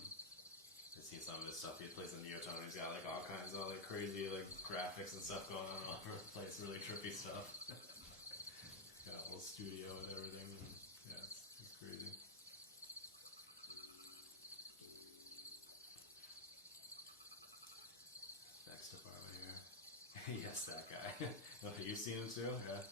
I've seen some of his stuff. He plays a Neotone. He's got like all kinds of like crazy like graphics and stuff going on all over the place. Really trippy stuff. He's got a whole studio and everything. And yeah, it's crazy. Next apartment here. Yes, that guy. You've seen him too? Yeah.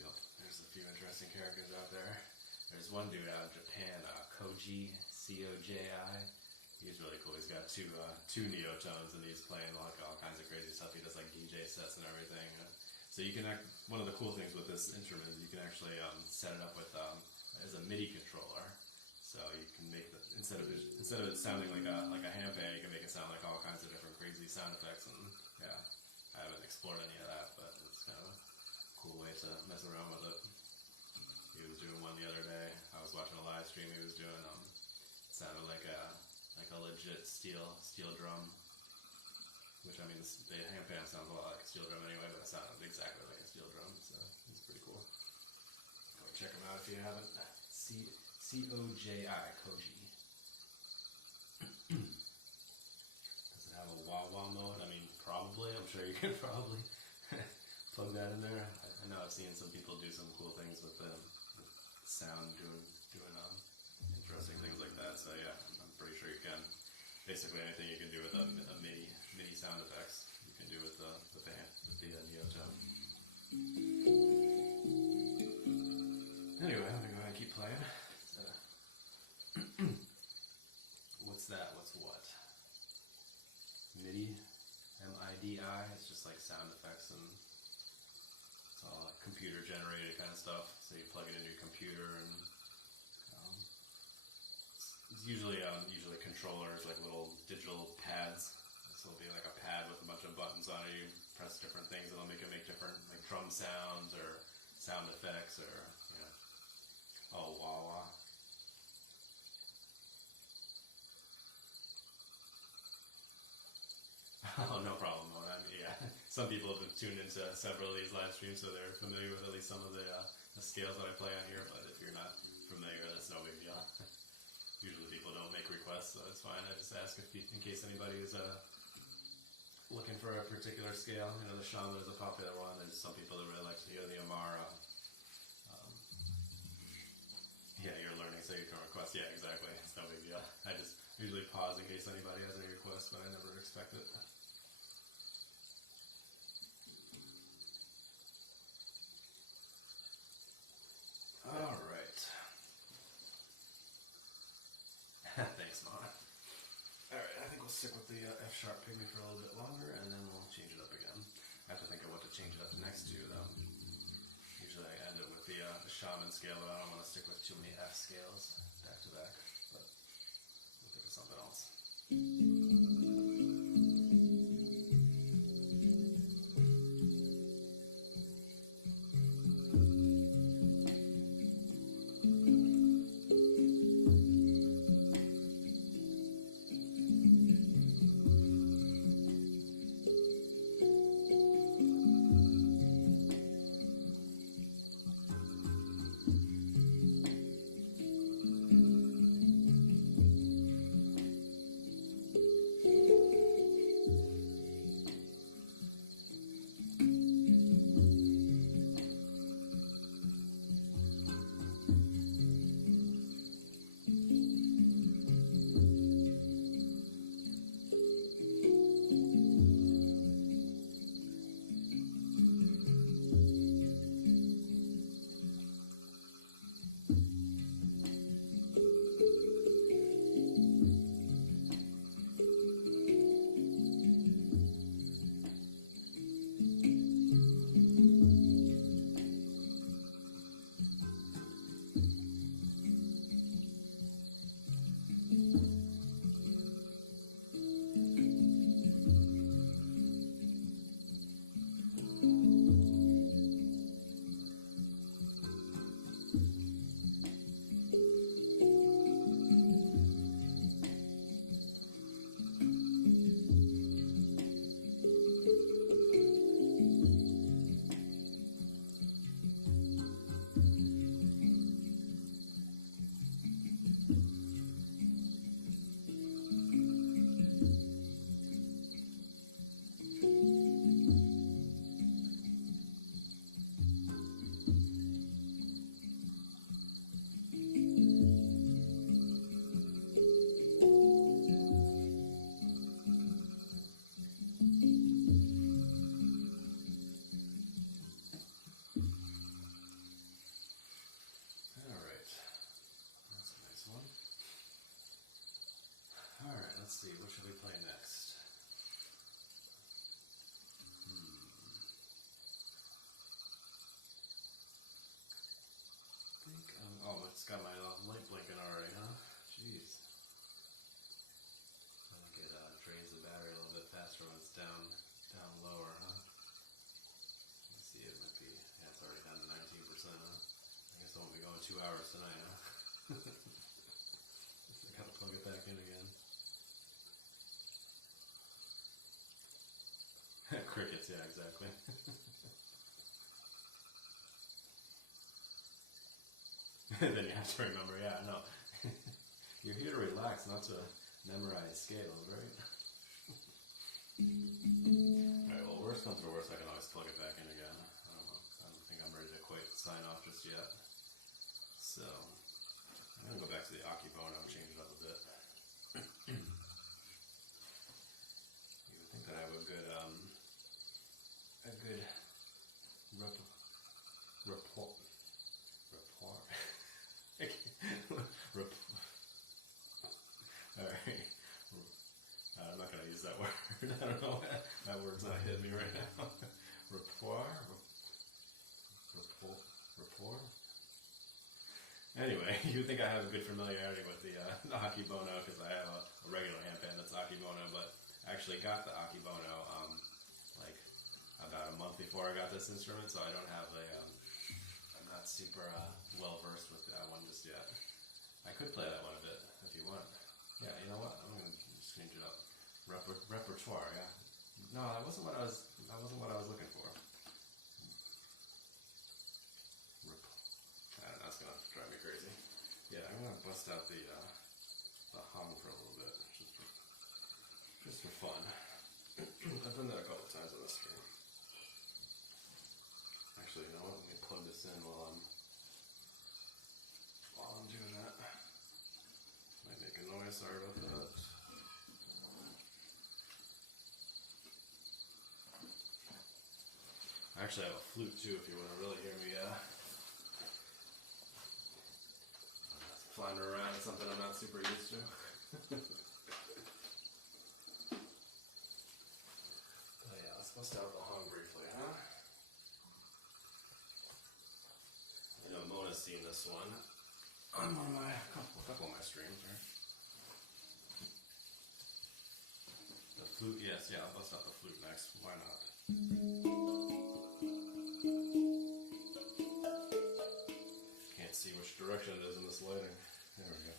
Yep. There's a few interesting characters out there. There's one dude out in Japan, Koji, C-O-J-I. He's really cool. He's got two Neotones and he's playing like all kinds of crazy stuff. He does like DJ sets and everything. So you can one of the cool things with this instrument is you can actually set it up with as a MIDI controller. So you can make instead of it sounding like a handpan, you can make it sound like all kinds of different crazy sound effects. And yeah, I haven't explored any of that, but it's kind of a cool way to mess around with it. He was doing one the other day. I was watching a live stream. He was doing sounded like a legit steel drum. Which I mean, the handpan sounds a lot like a steel drum anyway, but it sounded exactly like a steel drum. So it's pretty cool. Go check him out if you haven't. C-O-J-I, Koji. Does it have a wah-wah mode? I mean, probably. I'm sure you can probably plug that in there. I know I've seen some people do some cool things with the sound, doing interesting things like that. So yeah, I'm pretty sure you can. Basically anything you can do with a MIDI sound effects, you can do with the Neotone. Anyway, I'm gonna go ahead and keep playing. What's that? What's what? MIDI, M-I-D-I. It's just like sound effects and it's all computer generated kind of stuff. So you plug it into your computer and it's usually controllers, like little digital pads. So it'll be like a pad with a bunch of buttons on it. You press different things, it'll make different like drum sounds or sound effects or wah-wah. Oh, no problem, Mona. I mean, yeah, some people have been tuned into several of these live streams, so they're familiar with at least some of the scales that I play on here. But if you're not familiar, that's no big deal. Usually people don't make requests, so it's fine. I just ask in case anybody is looking for a particular scale. You know, the Shaman is a popular one. There's some people that really like to hear the Amara. Yeah, you're learning, so you can request. Yeah, exactly. It's no big deal. I just usually pause in case anybody has any requests, but I never expect it. All right. Thanks, Mona. All right, I think we'll stick with the F sharp pygmy for a little bit longer, and then we'll change it up again. I have to think of what to change it up next to, though. Usually I end it with the Shaman scale, but I don't want to stick with too many F scales back to back. But we'll think of something else. see, what should we play next? I think, oh, it's got my light blinking already, huh? Jeez. I think it drains the battery a little bit faster when it's down lower, huh? Let's see, it might be, yeah, it's already down to 19%, huh? I guess I won't be going 2 hours tonight, huh? I gotta plug it back in again. Crickets, yeah, exactly. Then you have to remember, yeah, no. You're here to relax, not to memorize scales, right? Alright, well, worst comes to worst, I can always plug it back in again. I don't think I'm ready to quite sign off just yet. So, I'm going to go back to the Akebono and change it up a bit. You would think that I have a good rapport. Alright. I'm not going to use that word. I don't know. That word's not hitting me right now. Rapport? Anyway, you would think I have a good familiarity with the Akebono because I have a regular handpan that's Akebono, but I actually got the Akebono like about a month before I got this instrument, so I don't have I'm not super well versed with that one just yet. I could play that one a bit if you want. Yeah, you know what? I'm gonna just change it up. Repertoire, yeah. No, that wasn't what I was looking for. I don't know, it's gonna drive me crazy. Yeah, I'm gonna bust out the hum for a little bit, just for fun. I've done that a couple times on this stream. Actually, you know what? Let me plug this in while I'm doing that. Might make a noise. Sorry about that. I actually have a flute too, if you want to really hear me. Flying around is something I'm not super used to. But yeah, let's bust out the hum briefly, huh? I know Mona's seen this one on a couple of my streams, right? The flute, yes, yeah, I'll bust out the flute next. Why not? Can't see which direction it is in this lighting. There we go.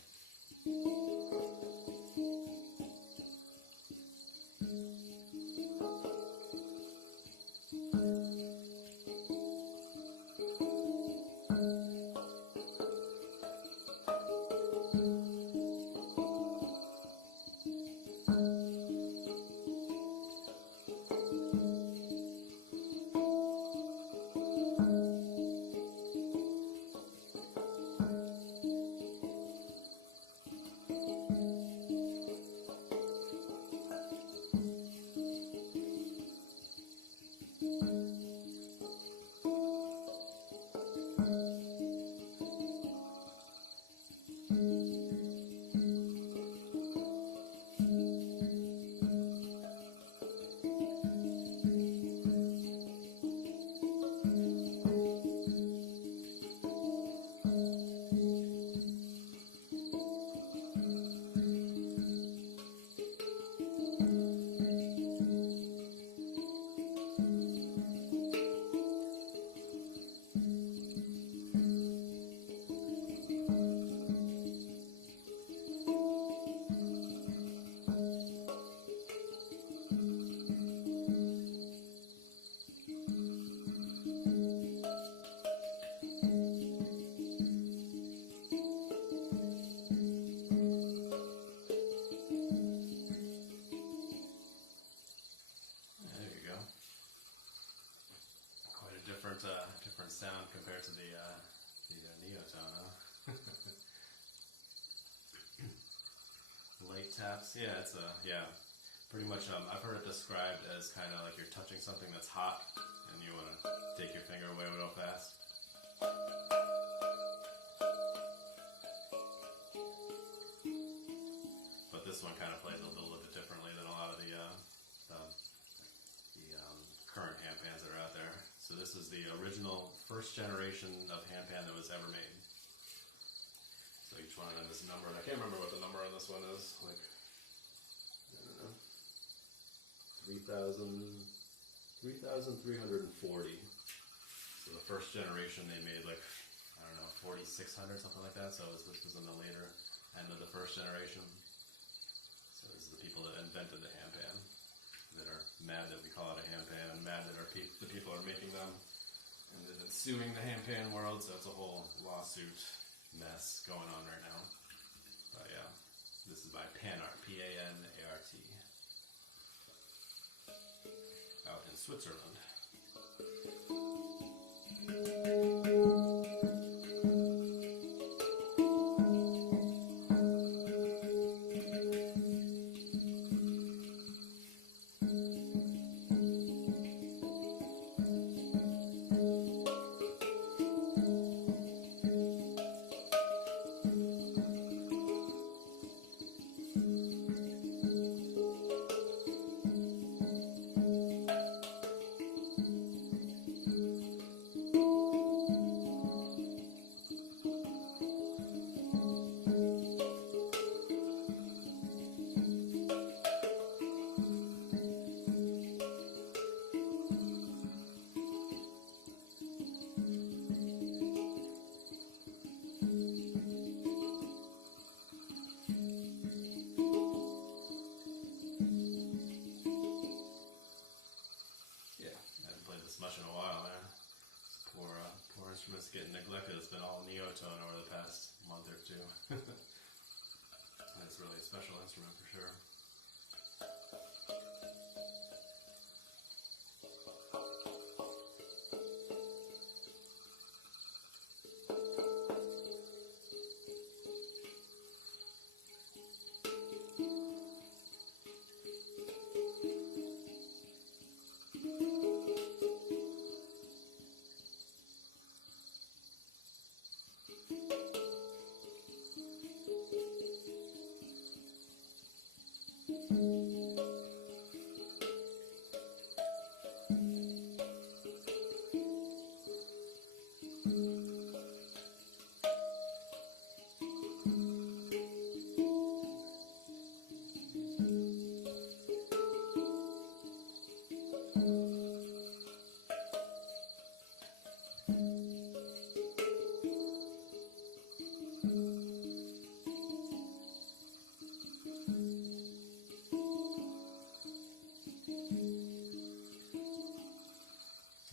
Different sound compared to the Neotone, huh? Light taps, yeah, it's pretty much. I've heard it described as kind of like you're touching something that's hot, and you want to take your finger away real fast. But this one kind of plays a little bit differently than a lot of the current handpans that are out there. So this is the original first generation of handpan that was ever made. So each one of them is numbered. I can't remember what the number on this one is. Like, I don't know, 3,340. So the first generation they made like, I don't know, 4,600, something like that. So this was in the later end of the first generation. So this is the people that invented the handpan, that are mad that we call it a handpan, and mad that the people are making them, and they've been suing the handpan world, so it's a whole lawsuit mess going on right now. But yeah, this is by PANArt, P-A-N-A-R-T, out in Switzerland. Much in a while, man. This poor instrument's getting neglected. It's been all Neotone over the past month or two. It's really a special instrument for sure.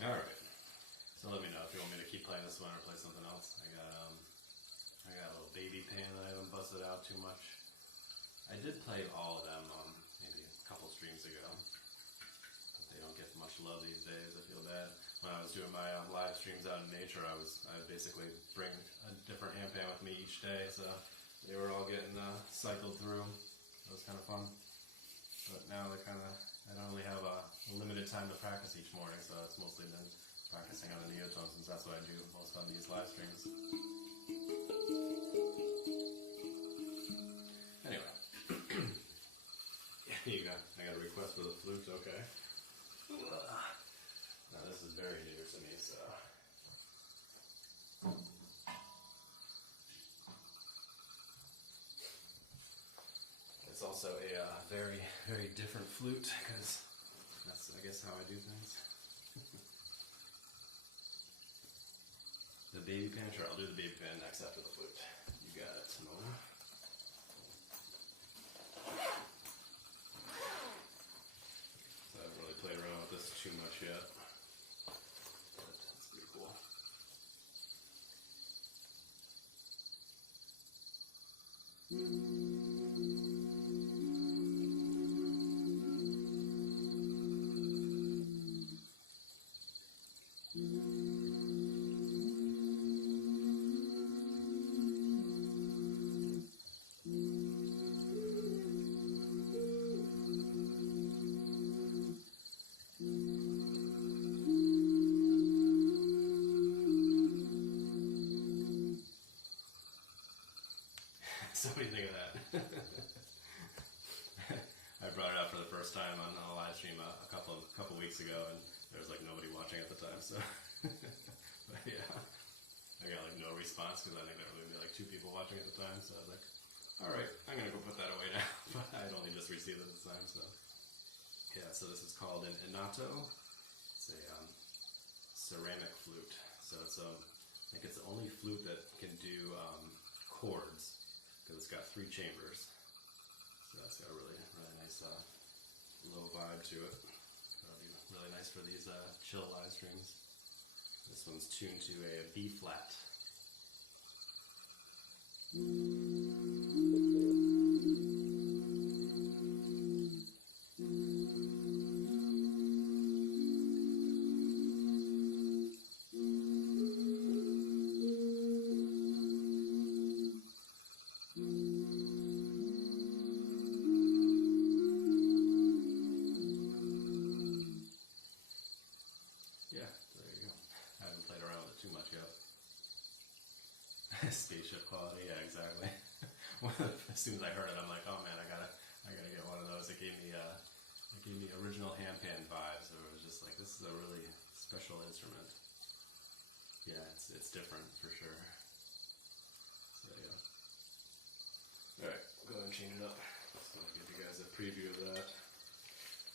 Alright, so let me know if you want me to keep playing this one or play something else. I got a little baby pan that I haven't busted out too much. I did play all of them maybe a couple streams ago, but they don't get much love these days. I feel bad. When I was doing my live streams out in nature, I basically bring a different handpan with me each day, so they were all getting cycled through. It was kind of fun. But now I don't really have a limited time to practice each morning, so it's mostly been practicing on the Neotone, since that's what I do most on these live streams. Anyway, you got, I got a request for the flute, okay. Now this is very new to me, so. It's also a very, very different flute, because that's, I guess, how I do things. The baby pan, sure, I'll do the baby pan next after the flute. You got it, Mona. So I haven't really played around with this too much yet, but it's pretty cool. So what do you think of that? first time on a live stream a couple weeks ago, and there was like nobody watching at the time. So, but yeah, I got like no response because I think there were maybe like 2 people watching at the time. So I was like, all right, I'm gonna go put that away now. But I'd only just received it at the time. So yeah, so this is called an Neotone. It's a ceramic flute. So it's I think it's the only flute that can do chords because it's got 3 chambers. So that's got a really nice low vibe to it. That'll be really nice for these chill live streams. This one's tuned to a B flat. Yeah, there you go. I haven't played around with it too much yet. Spaceship quality, yeah, exactly. As soon as I heard it, I'm like, oh man, I gotta get one of those. It gave me original handpan vibes. So it was just like, this is a really special instrument. Yeah, it's different for sure. So yeah. All right, go ahead and change it up. Just want to give you guys a preview of that.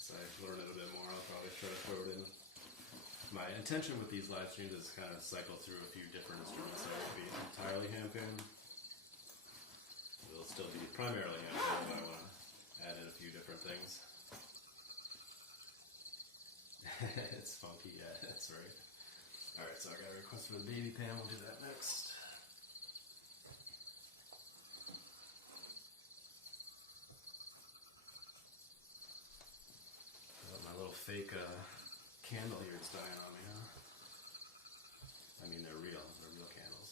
As I learn it a bit more, I'll probably try to throw it in. My intention with these live streams is kind of cycle through a few different instruments. So it won't be entirely handpan. It'll still be primarily handpan, but I want to add in a few different things. It's funky, yeah, that's right. Alright, so I got a request for the baby pan. We'll do that next. My little fake candle here is dying on me, huh? I mean, they're real candles.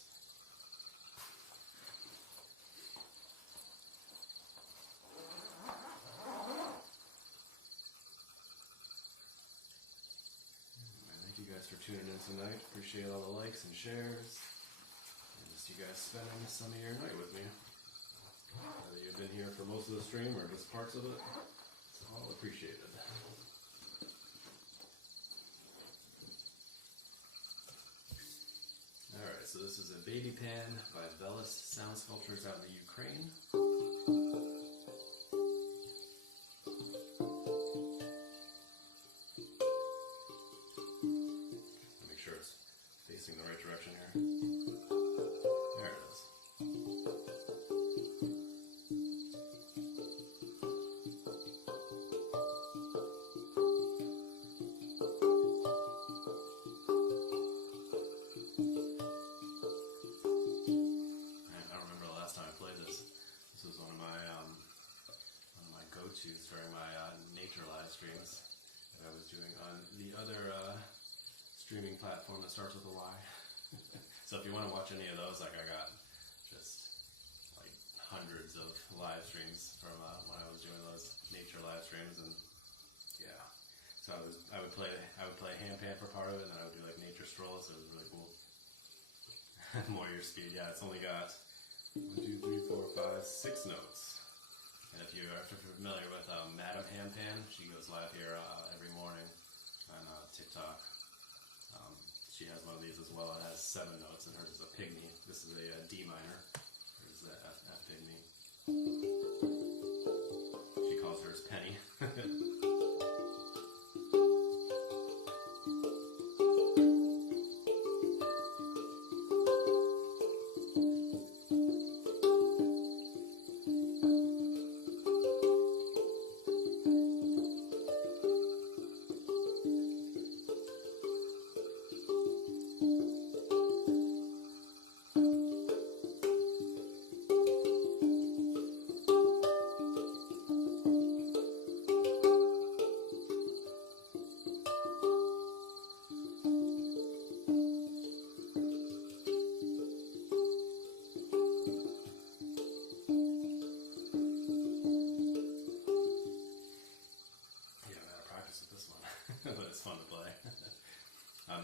Thank you guys for tuning in tonight. Appreciate all the likes and shares. And just you guys spending some of your night with me. Whether you've been here for most of the stream or just parts of it, it's all appreciated. Alright, so this is a baby pan by Velis Sound Sculptures out in the Ukraine. Make sure it's facing the right direction here. There it is. During my nature live streams that I was doing on the other streaming platform that starts with a Y. So if you want to watch any of those, like I got just like hundreds of live streams from when I was doing those nature live streams, and yeah. So I would play handpan for part of it, and then I would do like nature strolls. So it was really cool. More your speed, yeah. It's only got 1, 2, 3, 4, 5, 6 notes. And if you're familiar with Madam Handpan, she goes live here every morning on TikTok. She has one of these as well. It has 7 notes, and hers is a pygmy. This is a D minor. Hers is a F pygmy. She calls hers Penny.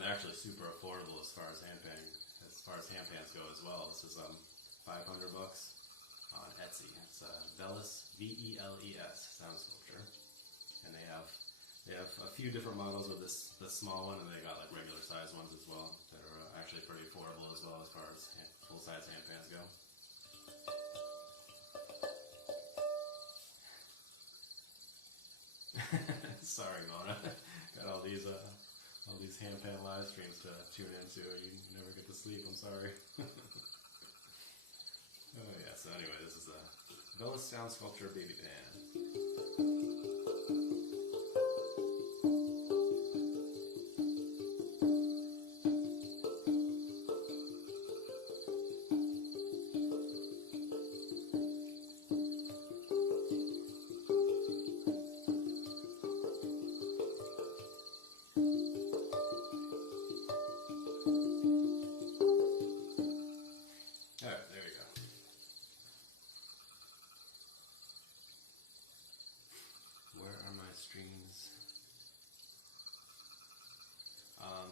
They're actually super affordable as far as handpans go as well. This is $500 on Etsy. It's Velis, V-E-L-E-S, Sound Sculpture. and they have a few different models of the small one, and they got like regular size ones as well that are actually pretty affordable as well as far as full size handpans go. Sorry, Mona. Got all these handpan live streams to tune into. You never get to sleep. I'm sorry. Oh yeah. So anyway, this is a Bella Sound Sculpture baby pan.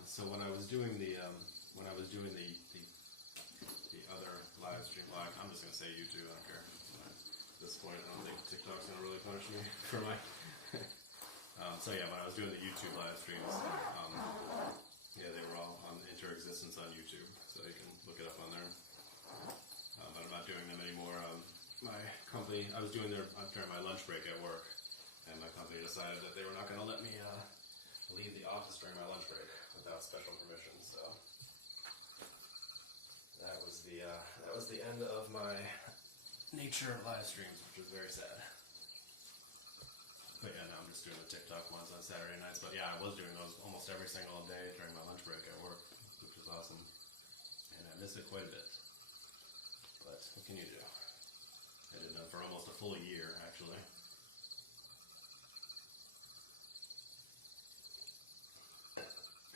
So when I was doing the other live stream, well, I'm just gonna say YouTube. I don't care. At this point, I don't think TikTok's gonna really punish me for my. So yeah, when I was doing the YouTube live streams, yeah, they were all on interexistence on YouTube, so you can look it up on there. But I'm not doing them anymore. My company, I was doing them during my lunch break at work, and my company decided that they were not gonna let me leave the office during my lunch break without special permission. So that was the end of my nature live streams, which was very sad. But yeah, now I'm just doing the TikTok ones on Saturday nights. But yeah, I was doing those almost every single day during my lunch break at work, which was awesome, and I miss it quite a bit. But what can you do? I did them for almost a full year, actually.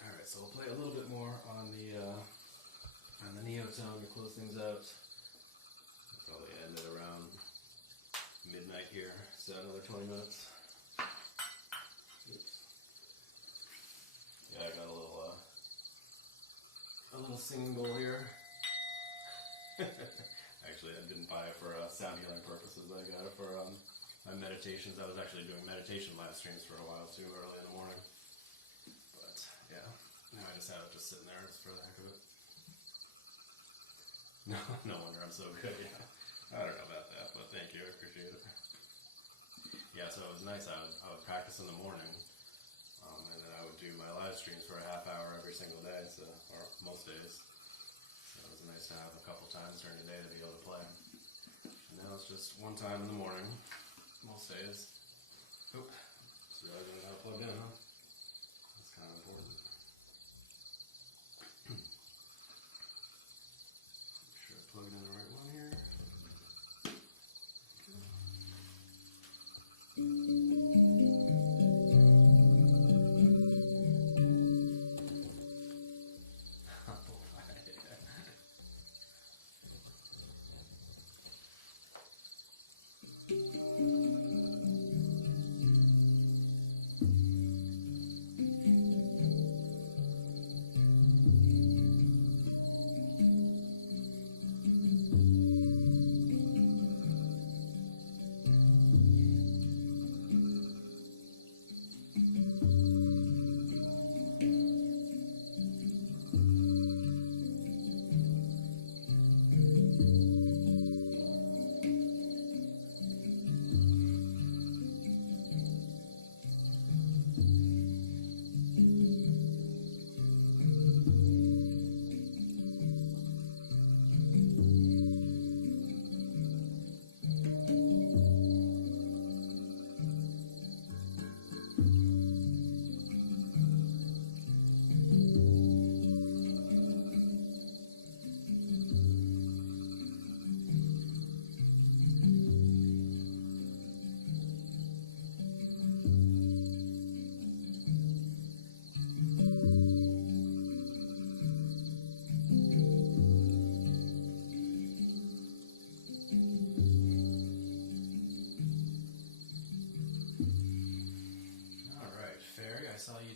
Alright, so we'll play a little bit more on the Neotone to close things out. I'll probably end it around midnight here, so another 20 minutes. Oops. Yeah, I got a little singing bowl here. Actually, I didn't buy it for sound healing purposes. I got it for my meditations. I was actually doing meditation live streams for a while too, early in the morning. But yeah, now I just have it just sitting there just for the heck of it. No wonder I'm so good. Yeah, I don't know about that, but thank you. I appreciate it. Yeah, so it was nice. I would practice in the morning, and then I would do my live streams for a half hour every single day, or most days. So it was nice to have a couple times during the day to be able to play. And now it's just one time in the morning, most days. Oop, just realized I got it plugged in, huh? That's kind of important. Make sure I plug it in the right one here.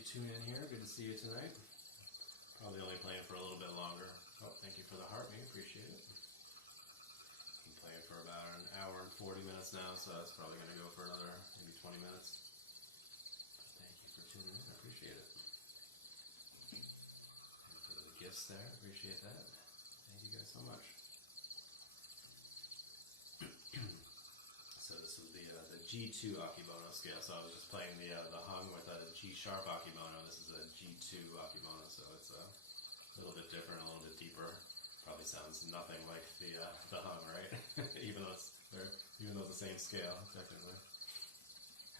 Tune in here. Good to see you tonight. Probably only playing for a little bit longer. Oh, thank you for the heart, mate. Appreciate it. I'm playing for about an hour and 40 minutes now, so that's probably going to go for another maybe 20 minutes. appreciate it. And for the gifts there, appreciate that. Thank you guys so much. So this was the G2 Akimono scale. So I was just playing the hung with a G sharp Akimono. This is a G2 Akimono, so it's a little bit different, a little bit deeper. Probably sounds nothing like the hung, right? even though it's the same scale, technically.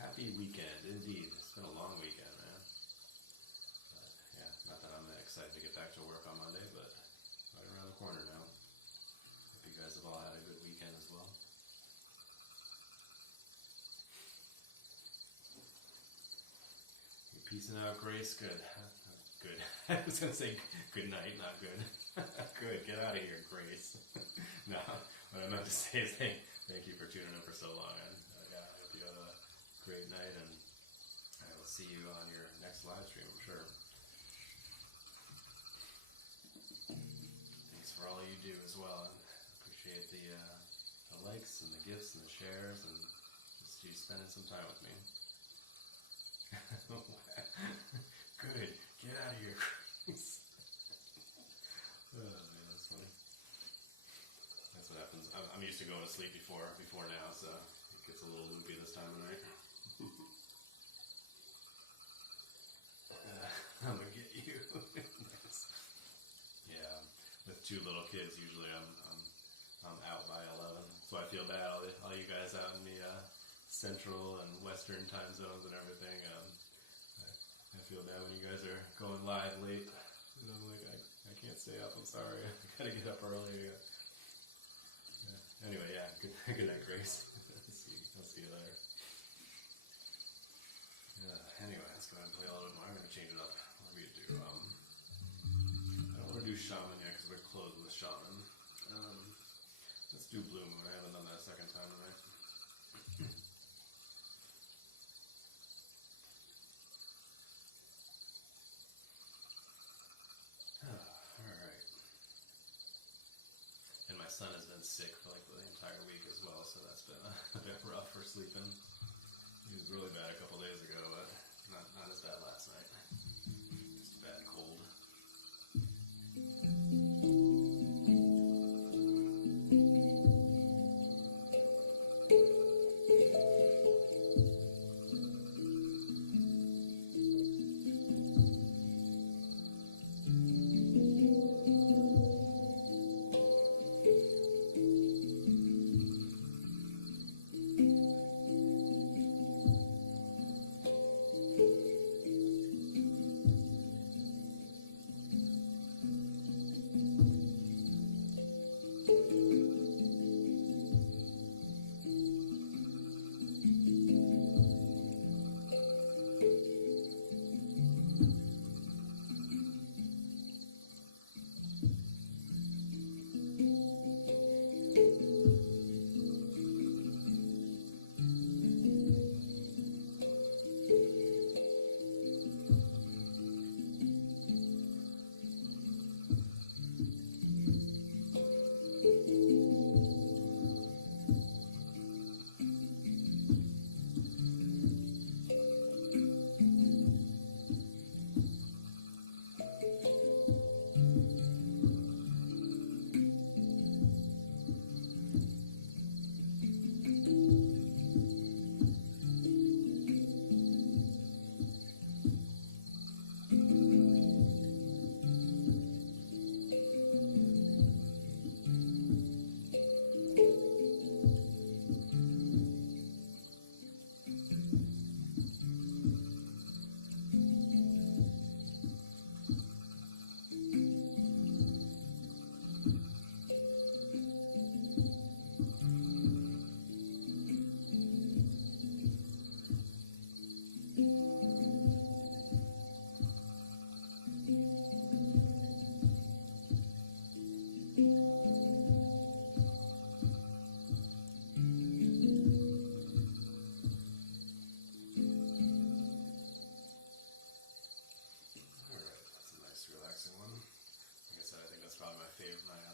Happy weekend, indeed. It's been a long weekend, man. But yeah, not that I'm that excited to get back to work on Monday, but right around the corner now. Hope you guys have all had a good weekend as well. You peacing out, Grace? Good. Good. I was going to say good night, not good. Good. Get out of here, Grace. No, what I meant to say is thank you for tuning in for so long. I hope you have a great night, and I will see you on your next live stream, I'm sure. Thanks for all you do as well. And appreciate the likes and the gifts and the shares and just you spending some time with me. Good. Get out of here, Grace. Oh man, that's funny. That's what happens. I'm used to going to sleep before now, so it gets a little loopy this time of night. I'm gonna get you. Nice. Yeah, with two little kids, usually I'm out by 11, so I feel bad. All you guys out in the central and western time zones and everything. I feel bad when you guys are going live late. And I'm like, I can't stay up. I'm sorry. I gotta get up early. Yeah. Anyway, yeah. Good night, Grace. I'll see you later. Anyway, let's go ahead and play a little bit more. I'm gonna change it up. What do we do? I don't want to do Shaman yet because we're closed with Shaman. Let's do Blue Moon. I haven't done that a second time tonight. Alright. And my son has been sick for like the entire week as well, so that's been a bit rough for sleeping. He was really bad a couple days ago, but not as bad last night. Just a bad cold.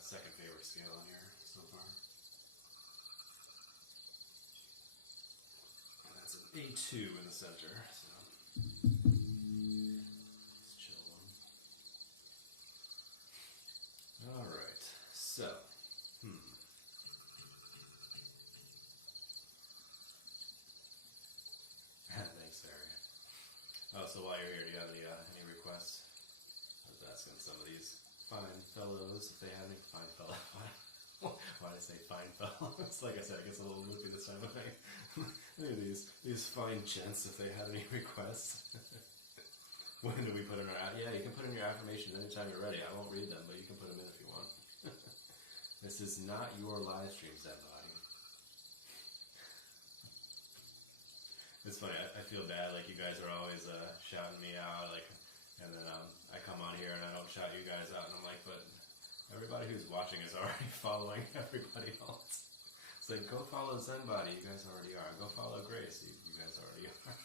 Second favorite scale on here so far. And that's an A2 in the center. So. Oh, so while you're here, do you have any requests? I was asking some of these fine fellows if they had any fine fellow. Why did I say fine fellows? Like I said, it gets a little loopy this time of night. Look at these fine gents if they had any requests. When do we put in our... Yeah, you can put in your affirmations anytime you're ready. I won't read them, but you can put them in if you want. This is not your live stream, Zen Body. It's funny, I feel bad, like you guys are always shouting me out, like, and then I come on here and I don't shout you guys out, and I'm like, but everybody who's watching is already following everybody else. It's like, go follow Zen Body, you guys already are. Go follow Grace, you guys already are.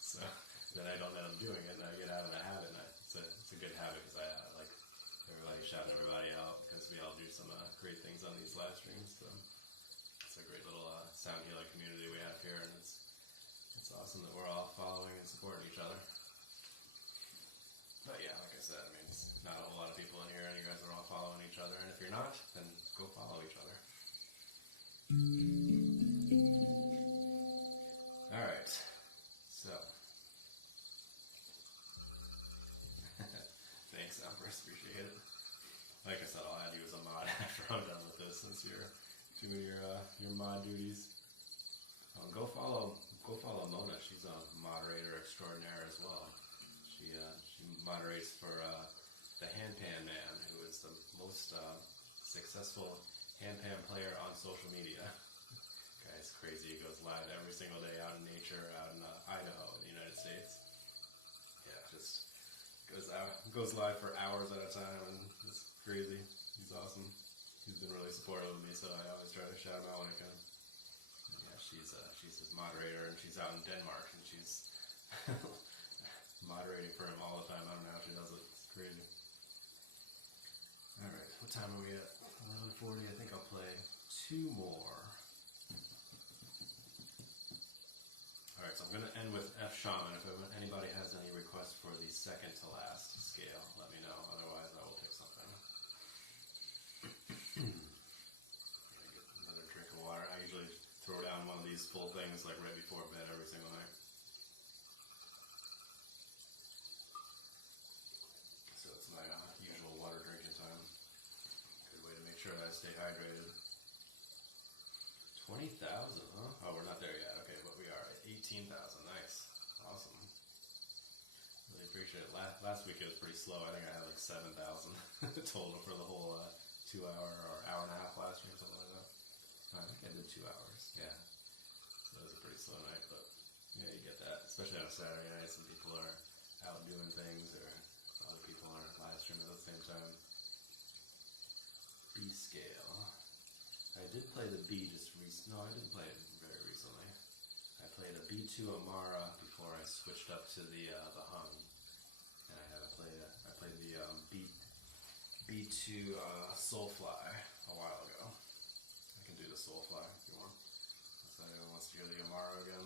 So then I don't know I'm doing it, and I get out of the habit, and it's a good habit, because I like everybody shouting everybody out, because we all do some great things on these live streams, so it's a great little sound healing community we have here, and it's awesome that we're all following and supporting each other. But yeah, like I said, I mean, it's not a whole lot of people in here, and you guys are all following each other, and if you're not, then go follow each other. Alright, so thanks, Empress, appreciate it. Like I said, I'll add you as a mod after I'm done with this, since you're doing your mod duties. Go follow Mona. She's a moderator extraordinaire as well. She moderates for the Handpan Man, who is the most successful handpan player on social media. Guy's crazy. He goes live every single day out in nature, out in Idaho, in the United States. Yeah, just goes live for hours at a time, and it's crazy. He's awesome. He's been really supportive of me, so I always try to shout him out when I can. And yeah, she's his moderator, and she's out in Denmark, and she's moderating for him all the time. I don't know how she does it. It's crazy. Alright, what time are we at? 11:40. I think I'll play 2 more. Alright, so I'm going to end with F Shaman. If anybody has any requests for the second to last scale, let me know. Otherwise, I will pick something. I'm going to get another drink of water. I usually throw down one of these full things like right before bed every single night. So it's my usual water drinking time. Good way to make sure that I stay hydrated. 20,000, huh? Oh, we're not there yet. Okay, but we are at 18,000. Nice. Awesome. Really appreciate it. Last week it was pretty slow. I think I had like 7,000 total for the whole 2 hour or hour and a half last stream, something like that. I think I did 2 hours. Yeah. So it was a pretty slow night, but yeah, you get that. Especially on a Saturday night, some people are out doing things, or other people are live streaming at the same time. B scale. I did play the B just recently. No, I didn't play it very recently. I played a B2 Amara before I switched up to the Hung, and I played the B2 Soulfly a while ago. I can do the Soulfly if you want. So anyone wants to hear the Amara again?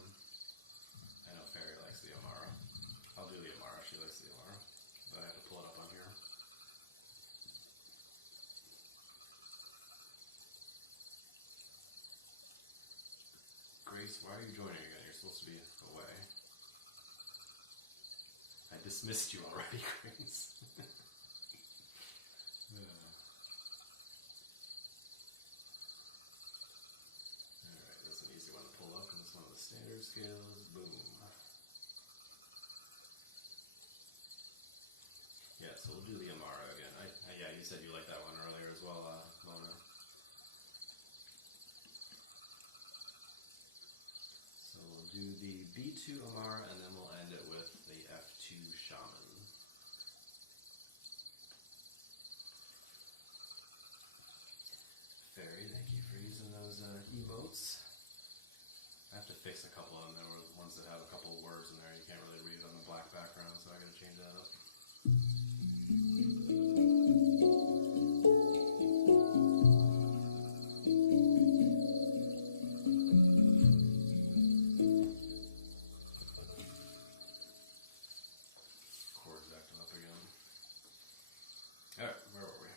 I know Fairy likes the Amara. I'll do the Amara. She likes the Amara, but I have to pull it up on here. Grace, why are you joining again? You're supposed to be away. I dismissed you already, Grace. Alright, that's an easy one to pull up, and it's one of the standard scales. Boom. Yeah, so we'll do the Amara again. Yeah, you said you liked that one earlier as well, Mona. So we'll do the B2 Amara, and then we'll end it with the F2 Shaman. Fairy, thank you for using those emotes. I have to fix a couple of them. There were ones that have a couple of words in there. You can't really read it on the black background, so I gotta change that up. Chords acting up again. Alright, where were we?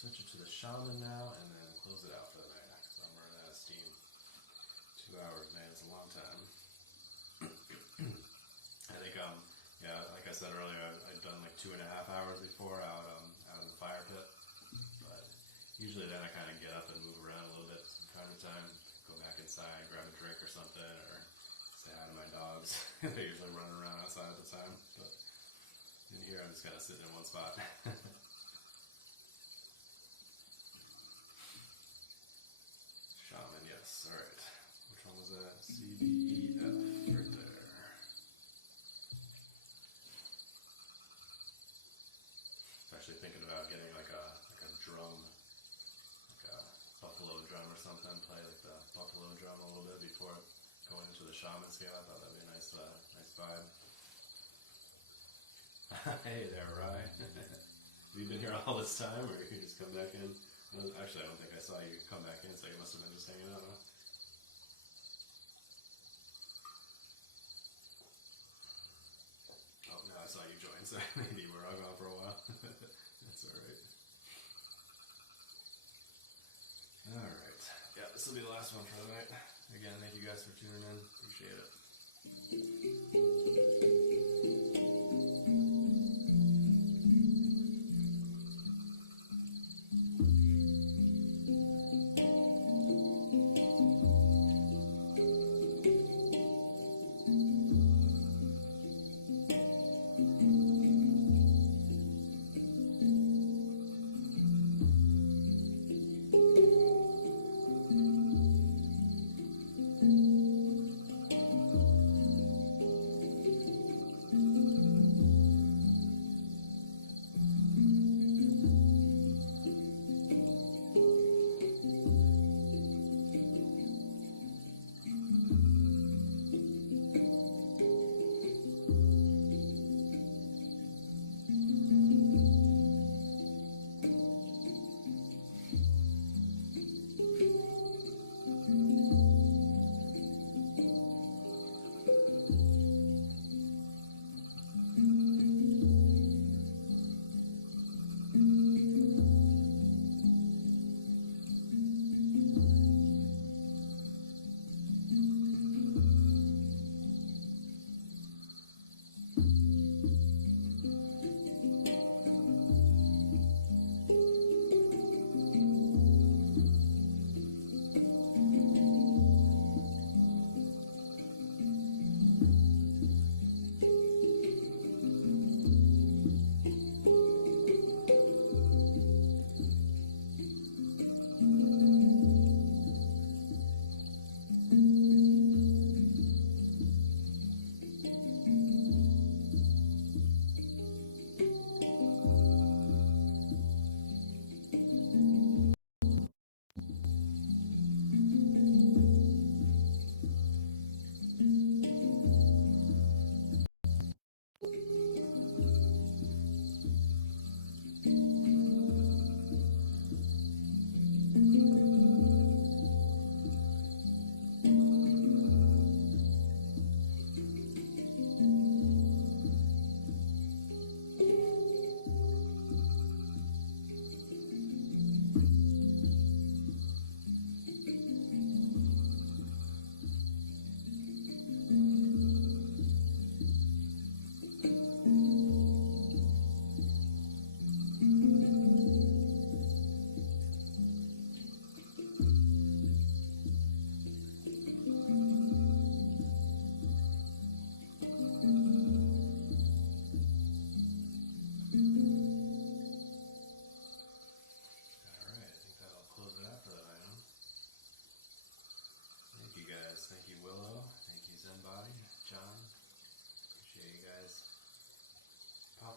Switch it to the shaman now and then close it out for the night because I'm running out of steam. 2 hours, man, it's a long time. I think, yeah, like I said earlier, I've done like 2.5 hours before out in the fire pit. But usually then I kind of get up and move around a little bit from time to time, go back inside, grab a drink or something, or say hi to my dogs. They're usually running around outside at the time. But in here I'm just kind of sitting in one spot. Shaman, yes, alright. Which one was that? C, D, E, F, right there. I'm actually thinking about getting like a drum, like a buffalo drum or something, play like the buffalo drum a little bit before going into the shaman scale. I thought that'd be a nice vibe. Hey there, Rye. Have you been here all this time, or you just come back in? Actually, I don't think I saw you come back in, so you must have been just hanging out, huh? Oh, no, I saw you join, so maybe you were all gone for a while. That's alright. Alright. Yeah, this will be the last one for the night. Again, thank you guys for tuning in. Appreciate it.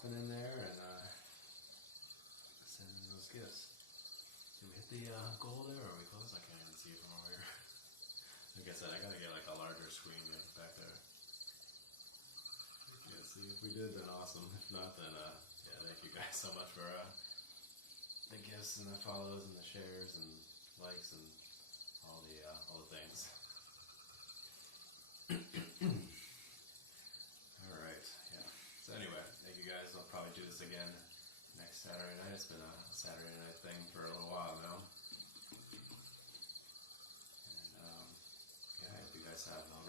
popping in there and sending those gifts. Did we hit the goal there, or are we close? I can't even see it from over here. Like I said, I gotta get like a larger screen back there. Yeah, see, if we did, then awesome. If not, then yeah, thank you guys so much for the gifts and the follows and the shares and likes and all the things. All right, yeah. So anyway, thank you guys. I'll probably do this again next Saturday night. It's been a Saturday night thing for a little while now. And yeah, I hope you guys have a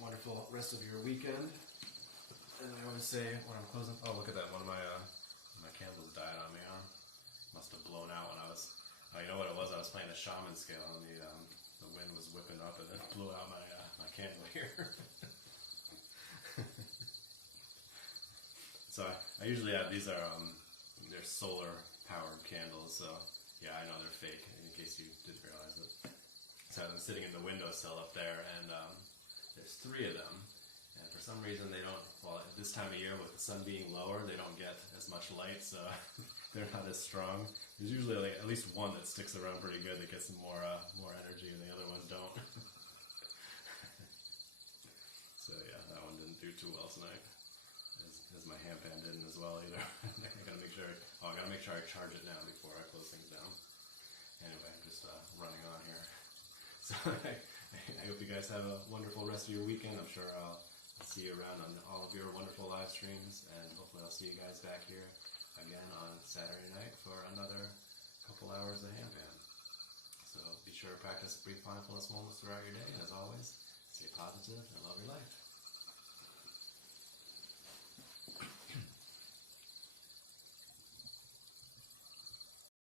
wonderful rest of your weekend. And I always say when I'm closing, oh look at that, one of my candles died on me, huh? Must have blown out when I was, you know what it was? I was playing a shaman scale and the wind was whipping up and it blew out my candle here. So I usually have, these are, they're solar powered candles, so yeah, I know they're fake in case you didn't realize it. So I'm sitting in the windowsill up there and there's 3 of them. And for some reason they don't, well, at this time of year with the sun being lower, they don't get as much light, so they're not as strong. There's usually like at least one that sticks around pretty good that gets some more energy, and the other ones don't. So yeah, that one didn't do too well tonight, as my handpan didn't as well either. I gotta make sure I charge it now before I close things down. Anyway, I'm just running on here. So I hope you guys have a wonderful rest of your weekend. I'm sure I'll see you around on all of your wonderful live streams, and hopefully I'll see you guys back here again on Saturday night for another couple hours of handpan. So be sure to practice brief mindfulness moments throughout your day, and as always, stay positive and love your life.